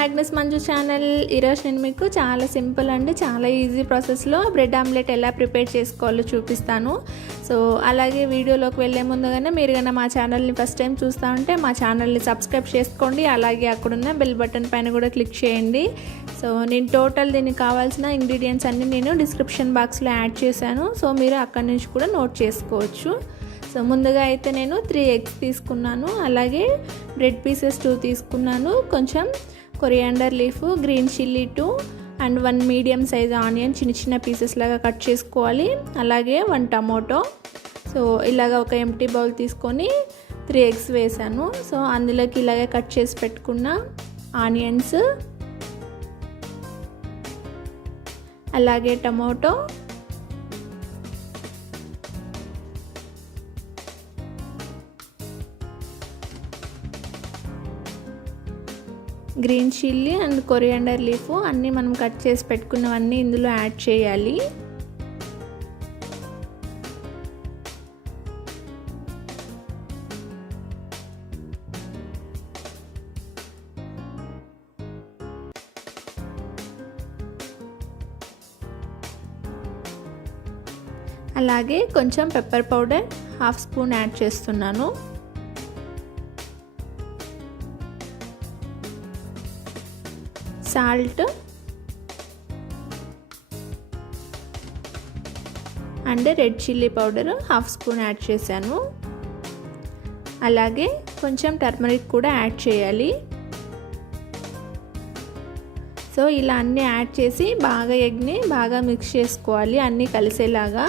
Magnus Manju channel. ఈరోజు నేను మీకు చాలా సింపుల్ అండి చాలా ఈజీ ప్రాసెస్లో బ్రెడ్ ఆమ్లెట్ ఎలా ప్రిపేర్ చేసుకోవాలో చూపిస్తాను. సో అలాగే వీడియోలోకి వెళ్ళే ముందుగానే మీరు కన్నా మా ఛానల్ని ఫస్ట్ టైం చూస్తూ ఉంటే మా ఛానల్ని సబ్స్క్రైబ్ చేసుకోండి. అలాగే అక్కడున్న బెల్ బటన్ పైన కూడా క్లిక్ చేయండి. సో నేను టోటల్ దీనికి కావాల్సిన ఇంగ్రీడియంట్స్ అన్నీ నేను డిస్క్రిప్షన్ బాక్స్లో యాడ్ చేశాను. సో మీరు అక్కడి నుంచి కూడా నోట్ చేసుకోవచ్చు. సో ముందుగా అయితే నేను 3 ఎగ్స్ తీసుకున్నాను. అలాగే బ్రెడ్ పీసెస్ 2 తీసుకున్నాను. కొంచెం coriander leaf, green chilli 2 and 1 medium size onion చిన్న చిన్న పీసెస్ లాగా కట్ చేసుకోవాలి. అలాగే 1 టమోటో. సో ఇలాగ ఒక ఎంటీ బౌల్ తీసుకొని 3 ఎగ్స్ వేసాను. సో అందులోకి ఇలాగే కట్ చేసి పెట్టుకున్న ఆనియన్స్, అలాగే tomato, green chilli and coriander leaf అన్నీ మనం కట్ చేసి పెట్టుకున్నవన్నీ ఇందులో యాడ్ చేయాలి. అలాగే కొంచెం పెప్పర్ పౌడర్ 1/2 స్పూన్ యాడ్ చేస్తున్నాను. Salt and red chilli powder 1/2 spoon add చేశాను. అలాగే కొంచెం టర్మరిక్ కూడా యాడ్ చేయాలి. సో ఇలా అన్నీ యాడ్ చేసి బాగా ఎగ్ని బాగా మిక్స్ చేసుకోవాలి అన్నీ కలిసేలాగా.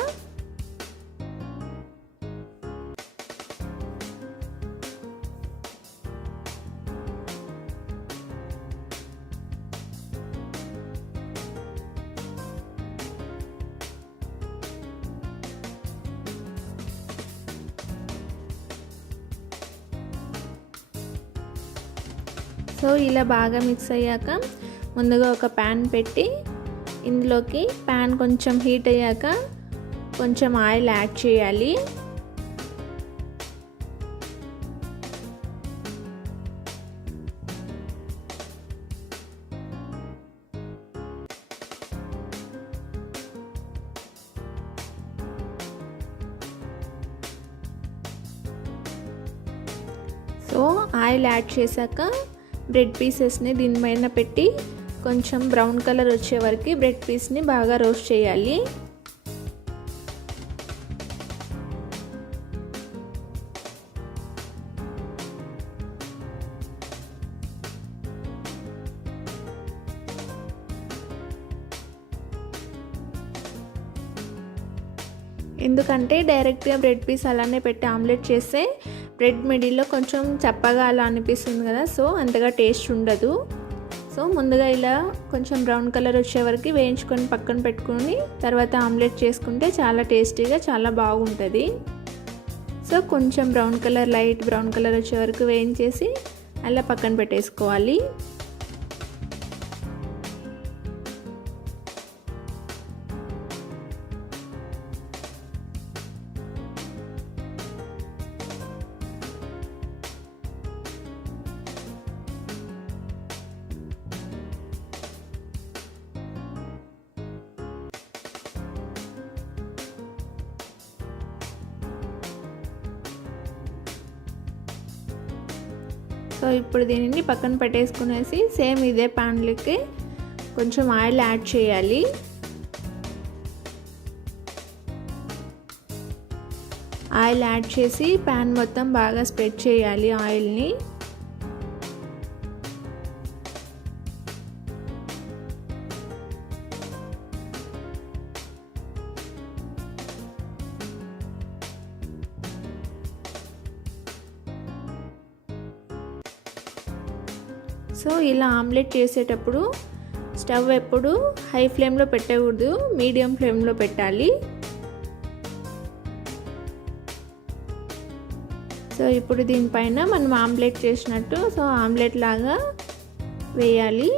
సో ఇలా బాగా మిక్స్ అయ్యాక ముందుగా ఒక ప్యాన్ పెట్టి ఇందులోకి ప్యాన్ కొంచెం హీట్ అయ్యాక కొంచెం ఆయిల్ యాడ్ చేయాలి. సో ఆయిల్ యాడ్ చేశాక బ్రెడ్ పీసెస్ని దీని పైన పెట్టి కొంచెం బ్రౌన్ కలర్ వచ్చే వరకు బ్రెడ్ పీస్ని బాగా రోస్ట్ చేయాలి. ఎందుకంటే డైరెక్ట్గా బ్రెడ్ పీస్ అలానే పెట్టి ఆమ్లెట్ చేస్తే బ్రెడ్ మిడిల్లో కొంచెం చప్పగా అలా అనిపిస్తుంది కదా, సో అంతగా టేస్ట్ ఉండదు. సో ముందుగా ఇలా కొంచెం బ్రౌన్ కలర్ వచ్చే వరకు వేయించుకొని పక్కన పెట్టుకొని తర్వాత ఆమ్లెట్ చేసుకుంటే చాలా టేస్టీగా చాలా బాగుంటుంది. సో కొంచెం లైట్ బ్రౌన్ కలర్ వచ్చే వరకు వేయించేసి అలా పక్కన పెట్టేసుకోవాలి. సో ఇప్పుడు దీనిని పక్కన పెట్టేసుకునేసి సేమ్ ఇదే ప్యాన్లోకి కొంచెం ఆయిల్ యాడ్ చేయాలి. ఆయిల్ యాడ్ చేసి ప్యాన్ మొత్తం బాగా స్ప్రెడ్ చేయాలి ఆయిల్ని. సో ఇలా ఆమ్లెట్ చేసేటప్పుడు స్టవ్ ఎప్పుడు హై ఫ్లేమ్లో పెట్టకూడదు, మీడియం ఫ్లేమ్లో పెట్టాలి. సో ఇప్పుడు దీనిపైన మనం ఆమ్లెట్ చేసినట్టు సో ఆమ్లెట్ లాగా వేయాలి.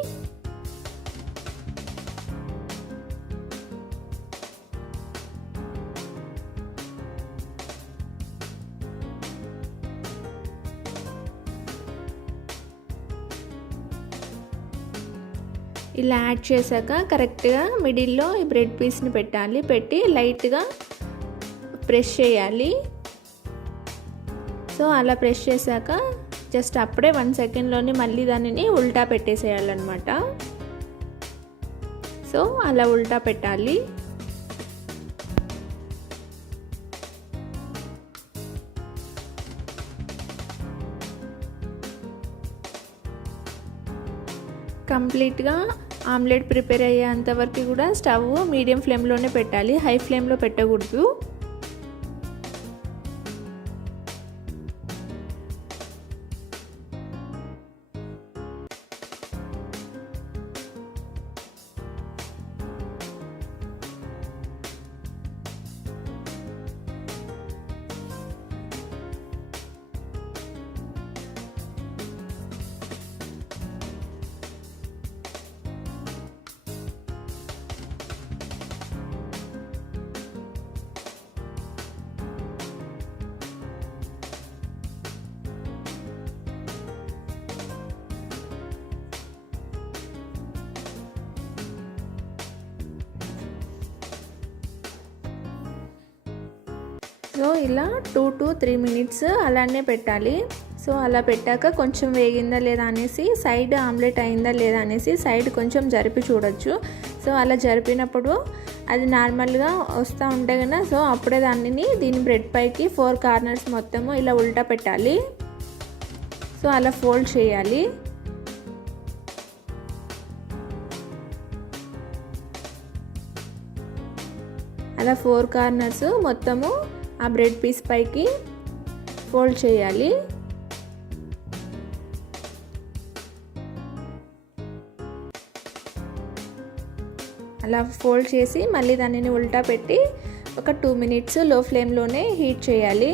ఇలా యాడ్ చేశాక కరెక్ట్గా మిడిల్లో ఈ బ్రెడ్ పీస్ని పెట్టాలి. పెట్టి లైట్గా ప్రెస్ చేయాలి. సో అలా ప్రెస్ చేశాక జస్ట్ అప్పుడే 1 సెకండ్లోనే మళ్ళీ దానిని ఉల్టా పెట్టేసేయాలన్నమాట. సో అలా ఉల్టా పెట్టాలి. కంప్లీట్గా ఆమ్లెట్ ప్రిపేర్ అయ్యేంత వరకు కూడా స్టవ్ మీడియం ఫ్లేమ్లోనే పెట్టాలి, హై ఫ్లేమ్లో పెట్టకూడదు. సో ఇలా 2 to 3 మినిట్స్ అలానే పెట్టాలి. సో అలా పెట్టాక కొంచెం వేగిందా లేదా అనేసి, సైడ్ ఆమ్లెట్ అయిందా లేదా అనేసి సైడ్ కొంచెం జరిపి చూడొచ్చు. సో అలా జరిపినప్పుడు అది నార్మల్గా వస్తూ ఉంటే కన్నా సో అప్పుడే దీని బ్రెడ్ పైకి 4 కార్నర్స్ మొత్తము ఇలా ఉల్టా పెట్టాలి. సో అలా ఫోల్డ్ చేయాలి. అలా 4 కార్నర్స్ మొత్తము ఆ బ్రెడ్ పీస్ పైకి ఫోల్డ్ చేయాలి. అలా ఫోల్డ్ చేసి మళ్ళీ దానిని ఉల్టా పెట్టి ఒక 2 మినిట్స్ లో ఫ్లేమ్లోనే హీట్ చేయాలి.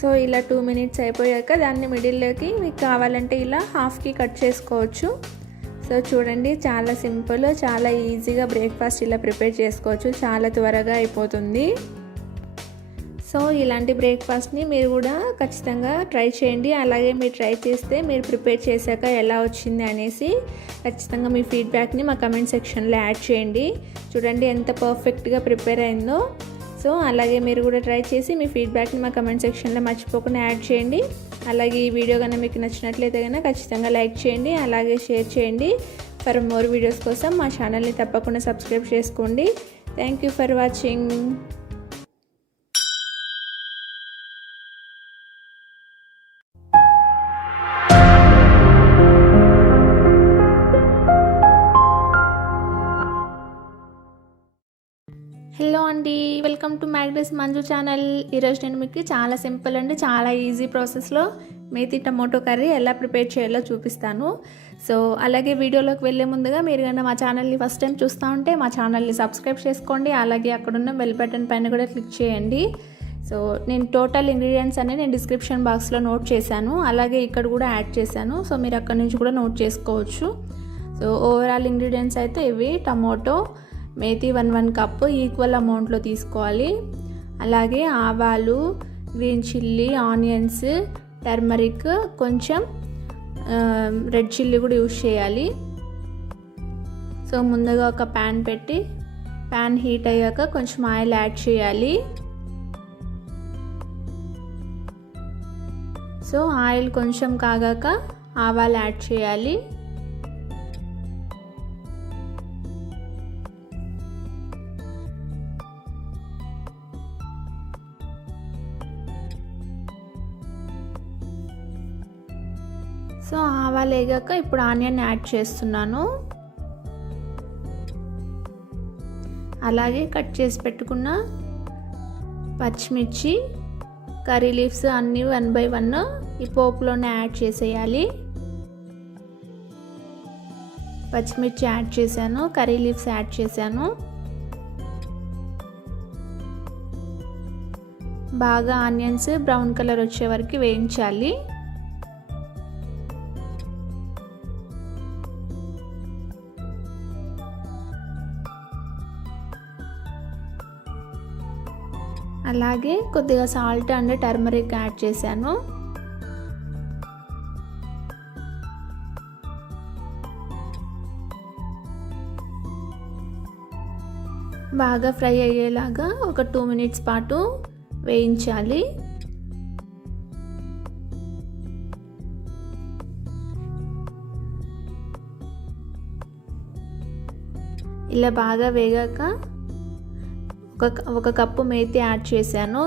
సో ఇలా 2 మినిట్స్ అయిపోయాక దాన్ని మిడిల్లోకి మీకు కావాలంటే ఇలా హాఫ్కి కట్ చేసుకోవచ్చు. సో చూడండి, చాలా సింపుల్, చాలా ఈజీగా బ్రేక్ఫాస్ట్ ఇలా ప్రిపేర్ చేసుకోవచ్చు, చాలా త్వరగా అయిపోతుంది. సో ఇలాంటి బ్రేక్ఫాస్ట్ని మీరు కూడా ఖచ్చితంగా ట్రై చేయండి. అలాగే మీరు ట్రై చేస్తే మీరు ప్రిపేర్ చేశాక ఎలా వచ్చింది అనేసి ఖచ్చితంగా మీ ఫీడ్బ్యాక్ని మా కమెంట్ సెక్షన్లో యాడ్ చేయండి. చూడండి ఎంత పర్ఫెక్ట్గా ప్రిపేర్ అయిందో. సో అలాగే మీరు కూడా ట్రై చేసి మీ ఫీడ్బ్యాక్ని మా కమెంట్ సెక్షన్లో మర్చిపోకుండా యాడ్ చేయండి. అలాగే ఈ వీడియో కనుక మీకు నచ్చినట్లయితే కనుక ఖచ్చితంగా లైక్ చేయండి, అలాగే షేర్ చేయండి. ఫర్ మోర్ వీడియోస్ కోసం మా ఛానల్ని తప్పకుండా సబ్స్క్రైబ్ చేసుకోండి. Thank you for watching. Hello అండి, వెల్కమ్ టు మ్యాగ్డీస్ మంజు ఛానల్. ఈరోజు నేను మీకు చాలా సింపుల్ అండి చాలా ఈజీ ప్రాసెస్లో మేతి టమోటో కర్రీ ఎలా ప్రిపేర్ చేయాలో చూపిస్తాను. సో అలాగే వీడియోలోకి వెళ్ళే ముందుగా మీరు కన్నా మా ఛానల్ని ఫస్ట్ టైం చూస్తూ ఉంటే మా ఛానల్ని సబ్స్క్రైబ్ చేసుకోండి. అలాగే అక్కడున్న బెల్ బటన్ పైన కూడా క్లిక్ చేయండి. సో నేను టోటల్ ఇంగ్రీడియంట్స్ అన్ని నేను డిస్క్రిప్షన్ బాక్స్లో నోట్ చేశాను, అలాగే ఇక్కడ కూడా యాడ్ చేశాను. సో మీరు అక్కడి నుంచి కూడా నోట్ చేసుకోవచ్చు. సో ఓవరాల్ ఇంగ్రీడియంట్స్ అయితే ఇవి: టమోటో, మేతి 1 కప్పు ఈక్వల్ అమౌంట్లో తీసుకోవాలి. అలాగే ఆవాలు, గ్రీన్ చిల్లీ, ఆనియన్స్, టర్మరిక్, కొంచెం రెడ్ చిల్లీ కూడా యూస్ చేయాలి. సో ముందుగా ఒక ప్యాన్ పెట్టి ప్యాన్ హీట్ అయ్యాక కొంచెం ఆయిల్ యాడ్ చేయాలి. సో ఆయిల్ కొంచెం కాగాక ఆవాలు యాడ్ చేయాలి. సో ఆవాలు వేగాక ఇప్పుడు ఆనియన్ యాడ్ చేస్తున్నాను. అలాగే కట్ చేసి పెట్టుకున్న పచ్చిమిర్చి, కర్రీ లీవ్స్ అన్నీ 1 by 1 ఈ పోపులోనే యాడ్ చేసేయాలి. పచ్చిమిర్చి యాడ్ చేశాను, కర్రీ లీవ్స్ యాడ్ చేశాను. బాగా ఆనియన్స్ బ్రౌన్ కలర్ వచ్చే వరకు వేయించాలి. అలాగే కొద్దిగా సాల్ట్ అండ్ టర్మరిక్ యాడ్ చేశాను. బాగా ఫ్రై అయ్యేలాగా ఒక 2 మినిట్స్ పాటు వేయించాలి. ఇలా బాగా వేగాక ఒక కప్పు మేతి యాడ్ చేశాను.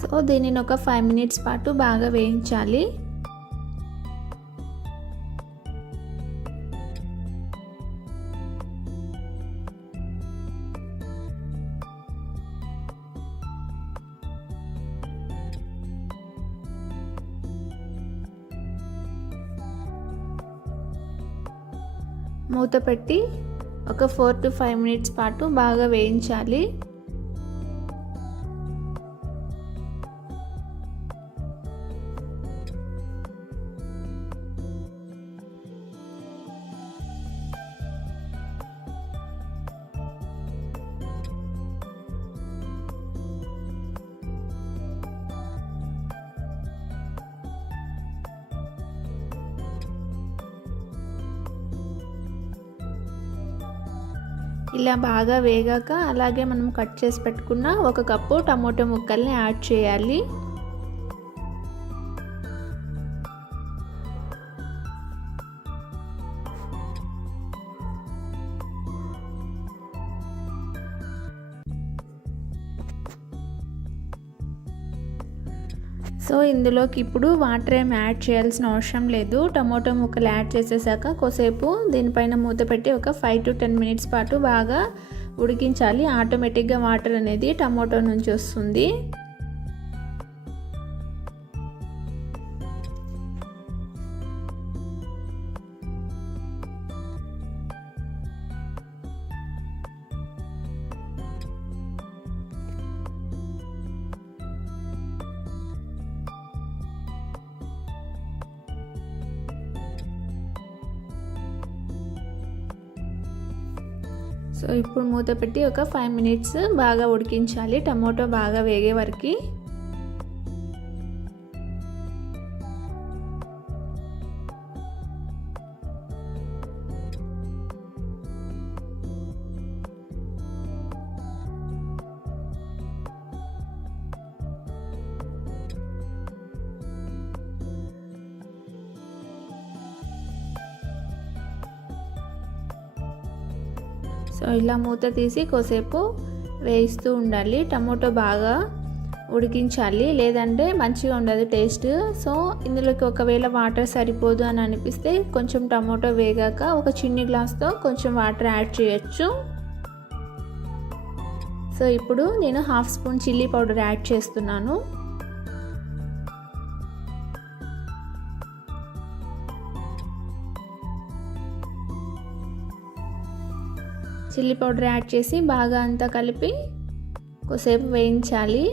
సో దీనిని ఒక 5 మినిట్స్ పాటు బాగా వేయించాలి. మూత పెట్టి ఒక 4 to 5 మినిట్స్ పాటు బాగా వేయించాలి. ఇలా బాగా వేగాక అలాగే మనం కట్ చేసి పెట్టుకున్న ఒక కప్పు టమోటా ముక్కల్ని యాడ్ చేయాలి. సో ఇందులోకి ఇప్పుడు వాటర్ ఏం యాడ్ చేయాల్సిన అవసరం లేదు. టమోటో ముక్కలు యాడ్ చేసేసాక కొద్దిసేపు దీనిపైన మూత పెట్టి ఒక 5 to 10 మినిట్స్ పాటు బాగా ఉడికించాలి. ఆటోమేటిక్గా వాటర్ అనేది టమోటో నుంచి వస్తుంది. సో ఇప్పుడు మూత పెట్టి ఒక 5 మినిట్స్ బాగా ఉడికించాలి, టమోటో బాగా వేగే వరకు. సో ఇలా మూత తీసి కొద్దిసేపు వేయిస్తూ ఉండాలి. టమోటో బాగా ఉడికించాలి, లేదంటే మంచిగా ఉండదు టేస్ట్. సో ఇందులోకి ఒకవేళ వాటర్ సరిపోదు అని అనిపిస్తే కొంచెం టమోటో వేగాక ఒక చిన్ని గ్లాస్తో కొంచెం వాటర్ యాడ్ చేయొచ్చు. సో ఇప్పుడు నేను 1/2 స్పూన్ చిల్లీ పౌడర్ యాడ్ చేస్తున్నాను. చిల్లీ పౌడర్ యాడ్ చేసి బాగా అంతా కలిపి కొద్దిసేపు వేయించాలి.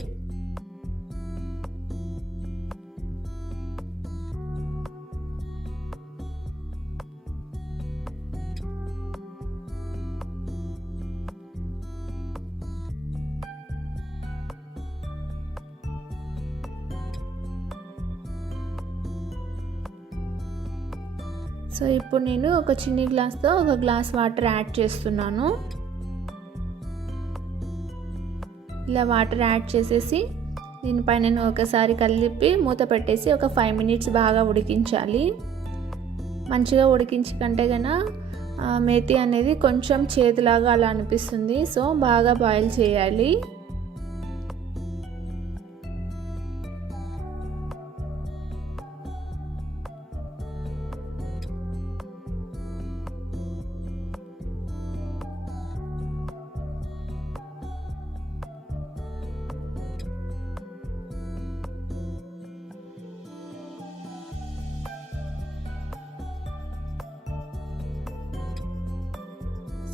సో ఇప్పుడు నేను ఒక చిన్ని గ్లాస్తో ఒక గ్లాస్ వాటర్ యాడ్ చేస్తున్నాను. ఇలా వాటర్ యాడ్ చేసేసి దీనిపైన నేను ఒకసారి కలిపి మూత పెట్టేసి ఒక 5 మినిట్స్ బాగా ఉడికించాలి. మంచిగా ఉడికించకంటే కన్నా మేతి అనేది కొంచెం చేదులాగా అలా అనిపిస్తుంది. సో బాగా బాయిల్ చేయాలి.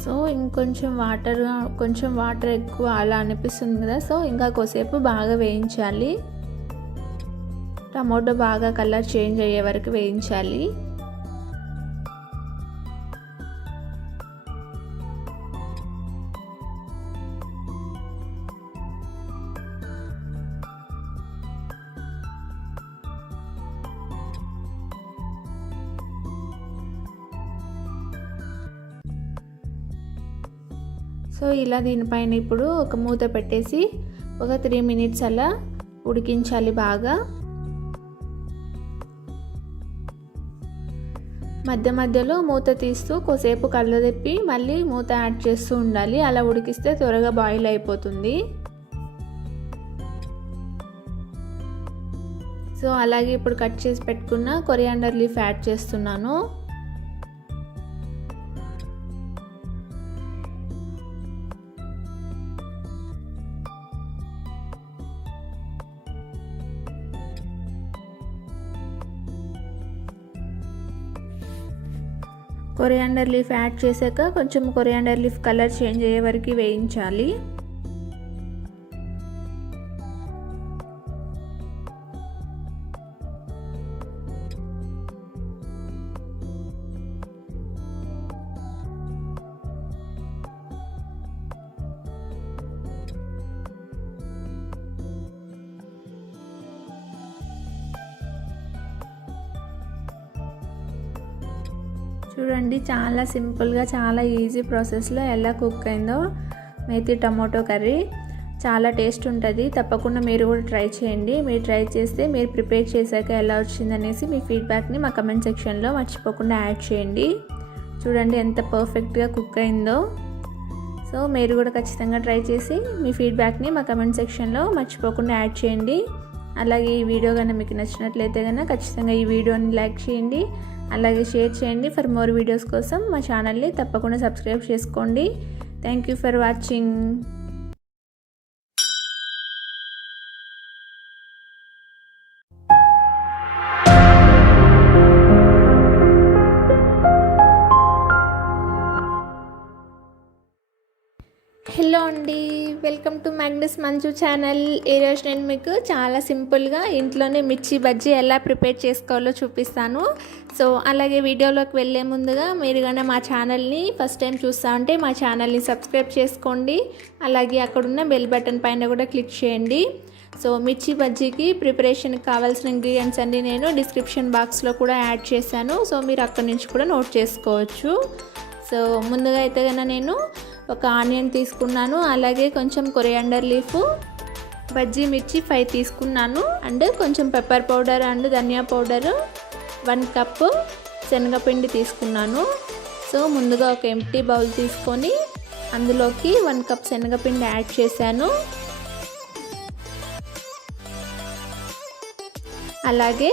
సో ఇంకొంచెం వాటర్ ఎక్కువ అలా అనిపిస్తుంది కదా. సో ఇంకా కొద్దిసేపు బాగా వేయించాలి. టమాటో బాగా కలర్ చేంజ్ అయ్యే వరకు వేయించాలి. సో ఇలా దీనిపైన ఇప్పుడు ఒక మూత పెట్టేసి ఒక 3 మినిట్స్ అలా ఉడికించాలి బాగా. మధ్య మధ్యలో మూత తీస్తూ కొద్దిసేపు కళ్ళదిప్పి మళ్ళీ మూత యాడ్ చేస్తూ ఉండాలి. అలా ఉడికిస్తే త్వరగా బాయిల్ అయిపోతుంది. సో అలాగే ఇప్పుడు కట్ చేసి పెట్టుకున్న కొరియాండర్ లీఫ్ యాడ్ చేస్తున్నాను. కొరియాండర్ లీఫ్ యాడ్ చేశాక కొంచెం కొరియాండర్ లీఫ్ కలర్ చేంజ్ అయ్యే వరకు వేయించాలి. చూడండి చాలా సింపుల్గా చాలా ఈజీ ప్రాసెస్లో ఎలా కుక్ అయిందో మేతి టమాటో కర్రీ. చాలా టేస్ట్ ఉంటుంది. తప్పకుండా మీరు కూడా ట్రై చేయండి. మీరు ట్రై చేస్తే మీరు ప్రిపేర్ చేశాక ఎలా వచ్చిందనేసి మీ ఫీడ్బ్యాక్ని మా కమెంట్ సెక్షన్లో మర్చిపోకుండా యాడ్ చేయండి. చూడండి ఎంత పర్ఫెక్ట్గా కుక్ అయిందో. సో మీరు కూడా ఖచ్చితంగా ట్రై చేసి మీ ఫీడ్బ్యాక్ని మా కమెంట్ సెక్షన్లో మర్చిపోకుండా యాడ్ చేయండి. అలాగే ఈ వీడియో కనుక మీకు నచ్చినట్లయితే కనుక ఖచ్చితంగా ఈ వీడియోని లైక్ చేయండి, అలాగే షేర్ చేయండి. ఫర్ మోర్ వీడియోస్ కోసం మా ఛానల్ని తప్పకుండా సబ్స్క్రైబ్ చేసుకోండి. Thank you for watching. Hello అండి, welcome to Magnus Manju channel. ఈరోజు నేను మీకు చాలా సింపుల్గా ఇంట్లోనే మిర్చి బజ్జీ ఎలా ప్రిపేర్ చేసుకోవాలో చూపిస్తాను. సో అలాగే వీడియోలోకి వెళ్ళే ముందుగా మీరు కన్నా మా ఛానల్ని ఫస్ట్ టైం చూస్తూ ఉంటే మా ఛానల్ని సబ్స్క్రైబ్ చేసుకోండి. అలాగే అక్కడున్న బెల్ బటన్ పైన కూడా క్లిక్ చేయండి. సో మిర్చి బజ్జీకి ప్రిపరేషన్కి కావాల్సిన ఇంగ్రీడియంట్స్ అన్నీ నేను డిస్క్రిప్షన్ బాక్స్లో కూడా యాడ్ చేశాను. సో మీరు అక్కడి నుంచి కూడా నోట్ చేసుకోవచ్చు. సో ముందుగా అయితే కన్నా నేను ఒక ఆనియన్ తీసుకున్నాను, అలాగే కొంచెం కొరియాండర్ లీఫ్, బజ్జీ మిర్చి 5 తీసుకున్నాను, అండ్ కొంచెం పెప్పర్ పౌడర్ అండ్ ధనియా పౌడరు, 1 కప్పు శనగపిండి తీసుకున్నాను. సో ముందుగా ఒక ఎంప్టీ బౌల్ తీసుకొని అందులోకి 1 కప్ శనగపిండి యాడ్ చేశాను. అలాగే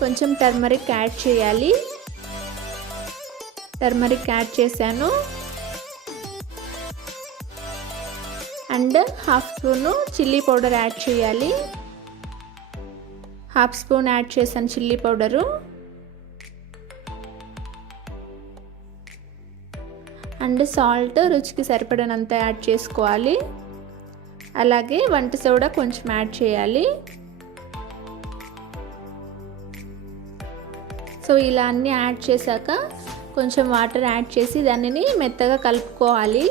కొంచెం టర్మరిక్ యాడ్ చేయాలి. టర్మరిక్ యాడ్ చేశాను. And 1/2 spoon chilli powder add చేయాలి. 1/2 స్పూన్ యాడ్ చేశాను చిల్లీ పౌడరు. అండ్ సాల్ట్ రుచికి సరిపడినంత యాడ్ చేసుకోవాలి. అలాగే వంట సోడా కొంచెం యాడ్ చేయాలి. సో ఇలా అన్నీ యాడ్ చేశాక కొంచెం వాటర్ యాడ్ చేసి దానిని మెత్తగా కలుపుకోవాలి.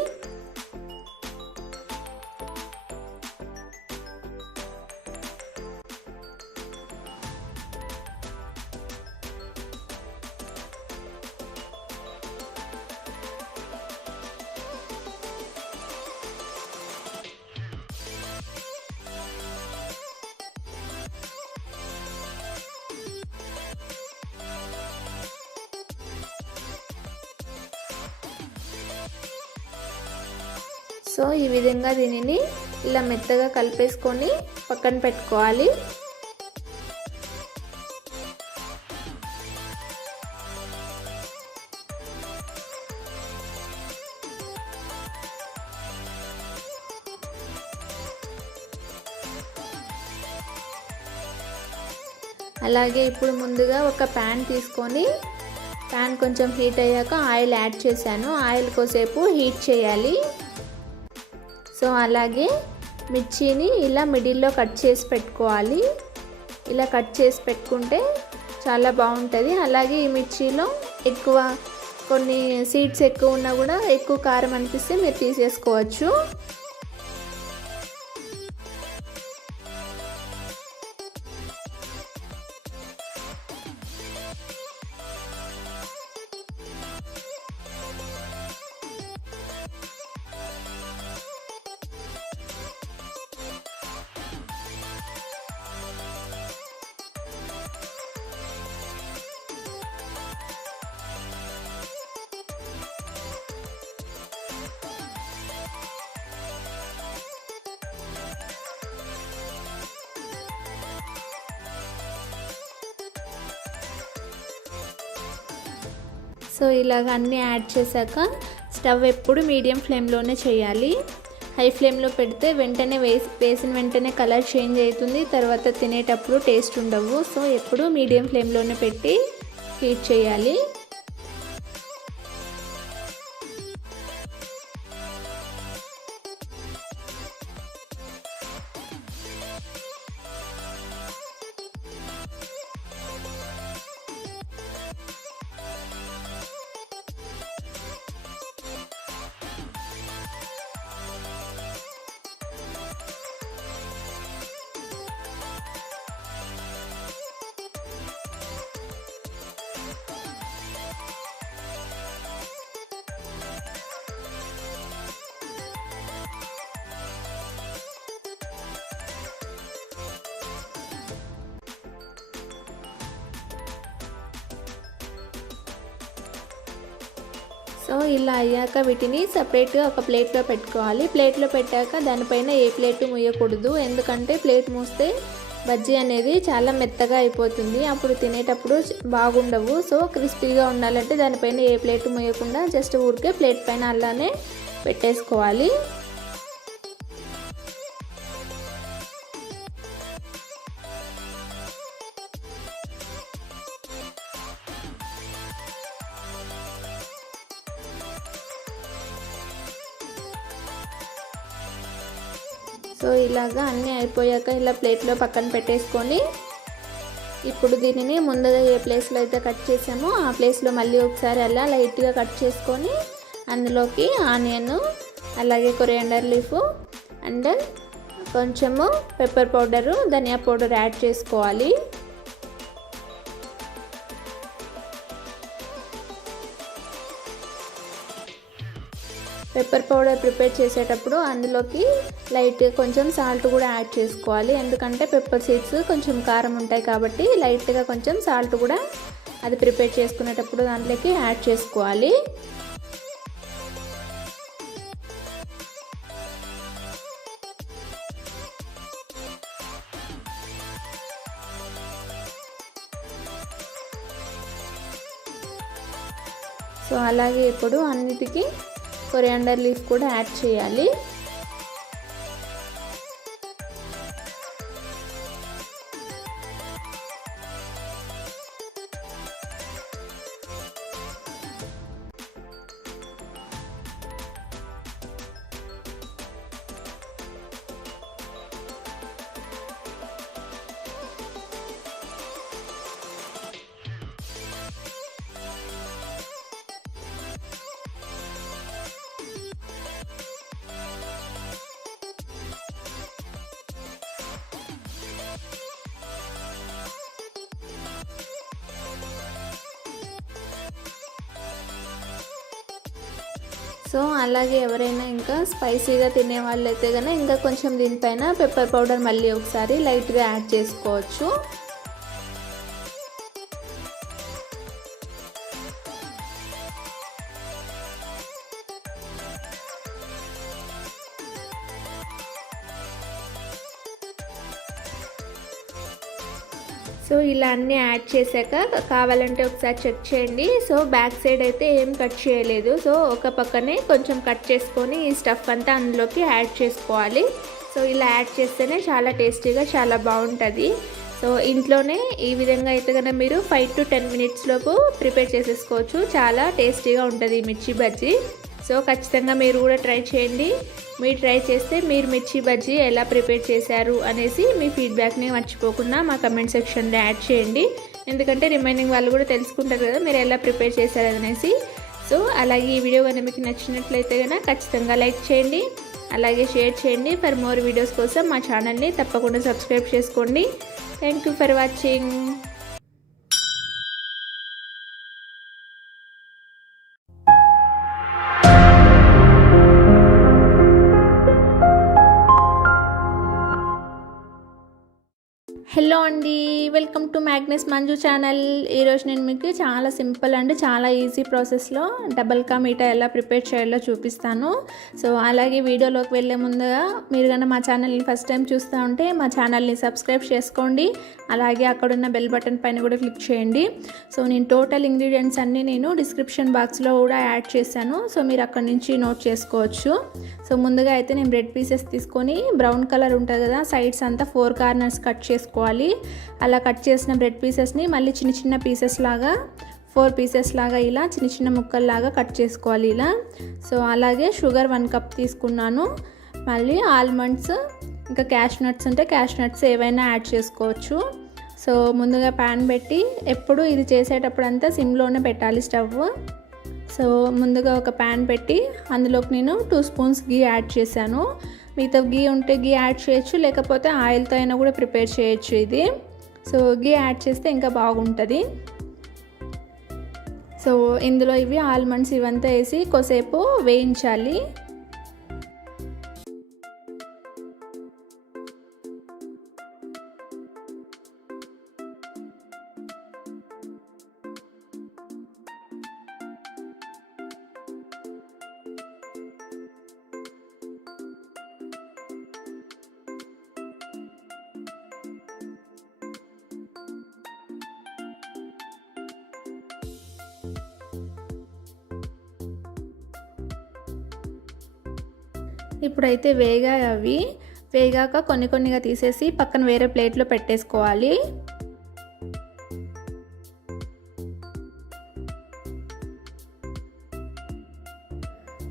సో ఈ విధంగా దీనిని ఇలా మెత్తగా కలిపేసుకొని పక్కన పెట్టుకోవాలి. అలాగే ఇప్పుడు ముందుగా ఒక ప్యాన్ తీసుకొని ప్యాన్ కొంచెం హీట్ అయ్యాక ఆయిల్ యాడ్ చేశాను. ఆయిల్ కోసేపు హీట్ చేయాలి. సో అలాగే మిర్చిని ఇలా మిడిల్లో కట్ చేసి పెట్టుకోవాలి. ఇలా కట్ చేసి పెట్టుకుంటే చాలా బాగుంటుంది. అలాగే ఈ మిర్చిలో ఎక్కువ కొన్ని సీడ్స్ ఎక్కువ ఉన్నా కూడా ఎక్కువ కారం అనిపిస్తే మీరు తీసేసుకోవచ్చు. సో ఇలాగ అన్నీ యాడ్ చేశాక స్టవ్ ఎప్పుడు మీడియం ఫ్లేమ్లోనే చేయాలి. హై ఫ్లేమ్లో పెడితే వెంటనే వేసిన వెంటనే కలర్ చేంజ్ అవుతుంది, తర్వాత తినేటప్పుడు టేస్ట్ ఉండవు. సో ఎప్పుడు మీడియం ఫ్లేమ్లోనే పెట్టి హీట్ చేయాలి. సో ఇలా అయ్యాక వీటిని సపరేట్గా ఒక ప్లేట్లో పెట్టుకోవాలి. ప్లేట్లో పెట్టాక దానిపైన ఏ ప్లేటు మూయకూడదు, ఎందుకంటే ప్లేట్ మూస్తే బజ్జీ అనేది చాలా మెత్తగా అయిపోతుంది, అప్పుడు తినేటప్పుడు బాగుండవు. సో క్రిస్పీగా ఉండాలంటే దానిపైన ఏ ప్లేటు మూయకుండా జస్ట్ ఊరికే ప్లేట్ పైన అలానే పెట్టేసుకోవాలి. సో ఇలాగా అన్నీ అయిపోయాక ఇలా ప్లేట్లో పక్కన పెట్టేసుకొని ఇప్పుడు దీనిని ముందుగా ఏ ప్లేస్లో అయితే కట్ చేసామో ఆ ప్లేస్లో మళ్ళీ ఒకసారి అలా లైట్గా కట్ చేసుకొని అందులోకి ఆనియన్, అలాగే కొరియాండర్ లీఫ్ అండ్ కొంచెము పెప్పర్ పౌడరు, ధనియా పౌడర్ యాడ్ చేసుకోవాలి. పెప్పర్ పౌడర్ ప్రిపేర్ చేసేటప్పుడు అందులోకి లైట్ కొంచెం సాల్ట్ కూడా యాడ్ చేసుకోవాలి, ఎందుకంటే పెప్పర్ సీడ్స్ కొంచెం కారం ఉంటాయి కాబట్టి లైట్గా కొంచెం సాల్ట్ కూడా అది ప్రిపేర్ చేసుకునేటప్పుడు దాంట్లోకి యాడ్ చేసుకోవాలి. సో అలాగే ఇప్పుడు అన్నిటికీ కొరియాండర్ లీఫ్ కూడా యాడ్ చేయాలి. సో అలాగే ఎవరైనా ఇంకా స్పైసీగా తినే వాళ్ళైతే కనుక ఇంకా కొంచెం దీనిపైన పెప్పర్ పౌడర్ మళ్ళీ ఒకసారి లైట్గా యాడ్ చేసుకోవచ్చు. సో ఇలా అన్నీ యాడ్ చేశాక కావాలంటే ఒకసారి చెక్ చేయండి. సో బ్యాక్ సైడ్ అయితే ఏం కట్ చేయలేదు, సో ఒక పక్కనే కొంచెం కట్ చేసుకొని ఈ స్టఫ్ అంతా అందులోకి యాడ్ చేసుకోవాలి. సో ఇలా యాడ్ చేస్తేనే చాలా టేస్టీగా చాలా బాగుంటుంది. సో ఇంట్లోనే ఈ విధంగా అయితే కనుక మీరు 5 to 10 minutes లోపు ప్రిపేర్ చేసేసుకోవచ్చు. చాలా టేస్టీగా ఉంటుంది ఈ మిర్చి బజ్జీ. సో ఖచ్చితంగా మీరు కూడా ట్రై చేయండి. మీరు ట్రై చేస్తే మీరు మిర్చి బజ్జీ ఎలా ప్రిపేర్ చేశారు అనేసి మీ ఫీడ్బ్యాక్ని మర్చిపోకుండా మా కమెంట్ సెక్షన్లో యాడ్ చేయండి. ఎందుకంటే రిమైనింగ్ వాళ్ళు కూడా తెలుసుకుంటారు కదా మీరు ఎలా ప్రిపేర్ చేశారు అనేసి. సో అలాగే ఈ వీడియో కనుక మీకు నచ్చినట్లయితే కనుక ఖచ్చితంగా లైక్ చేయండి, అలాగే షేర్ చేయండి. ఫర్ మోర్ వీడియోస్ కోసం మా ఛానల్ని తప్పకుండా సబ్స్క్రైబ్ చేసుకోండి. Thank you for watching. Hello అండి, వెల్కమ్ టు మ్యాగ్నెస్ మంజు ఛానల్. ఈరోజు నేను మీకు చాలా సింపుల్ అండ్ చాలా ఈజీ ప్రాసెస్లో డబల్ కా మీఠా ఎలా ప్రిపేర్ చేయాలో చూపిస్తాను. సో అలాగే వీడియోలోకి వెళ్ళే ముందుగా మీరు కన్నా మా ఛానల్ని ఫస్ట్ టైం చూస్తూ ఉంటే మా ఛానల్ని సబ్స్క్రైబ్ చేసుకోండి. అలాగే అక్కడున్న బెల్ బటన్ పైన కూడా క్లిక్ చేయండి. సో నేను టోటల్ ఇంగ్రీడియంట్స్ అన్నీ నేను డిస్క్రిప్షన్ బాక్స్లో కూడా యాడ్ చేశాను. సో మీరు అక్కడి నుంచి నోట్ చేసుకోవచ్చు. సో ముందుగా అయితే నేను బ్రెడ్ పీసెస్ తీసుకొని బ్రౌన్ కలర్ ఉంటుంది కదా సైడ్స్ అంతా 4 కార్నర్స్ కట్ చేసుకోవాలి. అలా కట్ చేసిన బ్రెడ్ పీసెస్ని మళ్ళీ చిన్న చిన్న పీసెస్ లాగా 4 పీసెస్ లాగా ఇలా చిన్న చిన్న ముక్కల్లాగా కట్ చేసుకోవాలి ఇలా. సో అలాగే షుగర్ 1 కప్ తీసుకున్నాను. మళ్ళీ ఆల్మండ్స్ ఇంకా క్యాష్ నట్స్ ఉంటే క్యాష్ నట్స్ ఏవైనా యాడ్ చేసుకోవచ్చు. సో ముందుగా ప్యాన్ పెట్టి ఎప్పుడు ఇది చేసేటప్పుడు అంతా సిమ్లోనే పెట్టాలి స్టవ్. సో ముందుగా ఒక ప్యాన్ పెట్టి అందులోకి నేను 2 స్పూన్స్ గీ యాడ్ చేశాను. మిగతా గీ ఉంటే గీ యాడ్ చేయొచ్చు, లేకపోతే ఆయిల్తో అయినా కూడా ప్రిపేర్ చేయొచ్చు ఇది. సో గీ యాడ్ చేస్తే ఇంకా బాగుంటుంది. సో ఇందులో ఇవి ఆల్మండ్స్ ఇవంతా వేసి కొద్దిసేపు వేయించాలి. ఇప్పుడైతే వేగాక కొన్ని కొన్నిగా తీసేసి పక్కన వేరే ప్లేట్లో పెట్టేసుకోవాలి.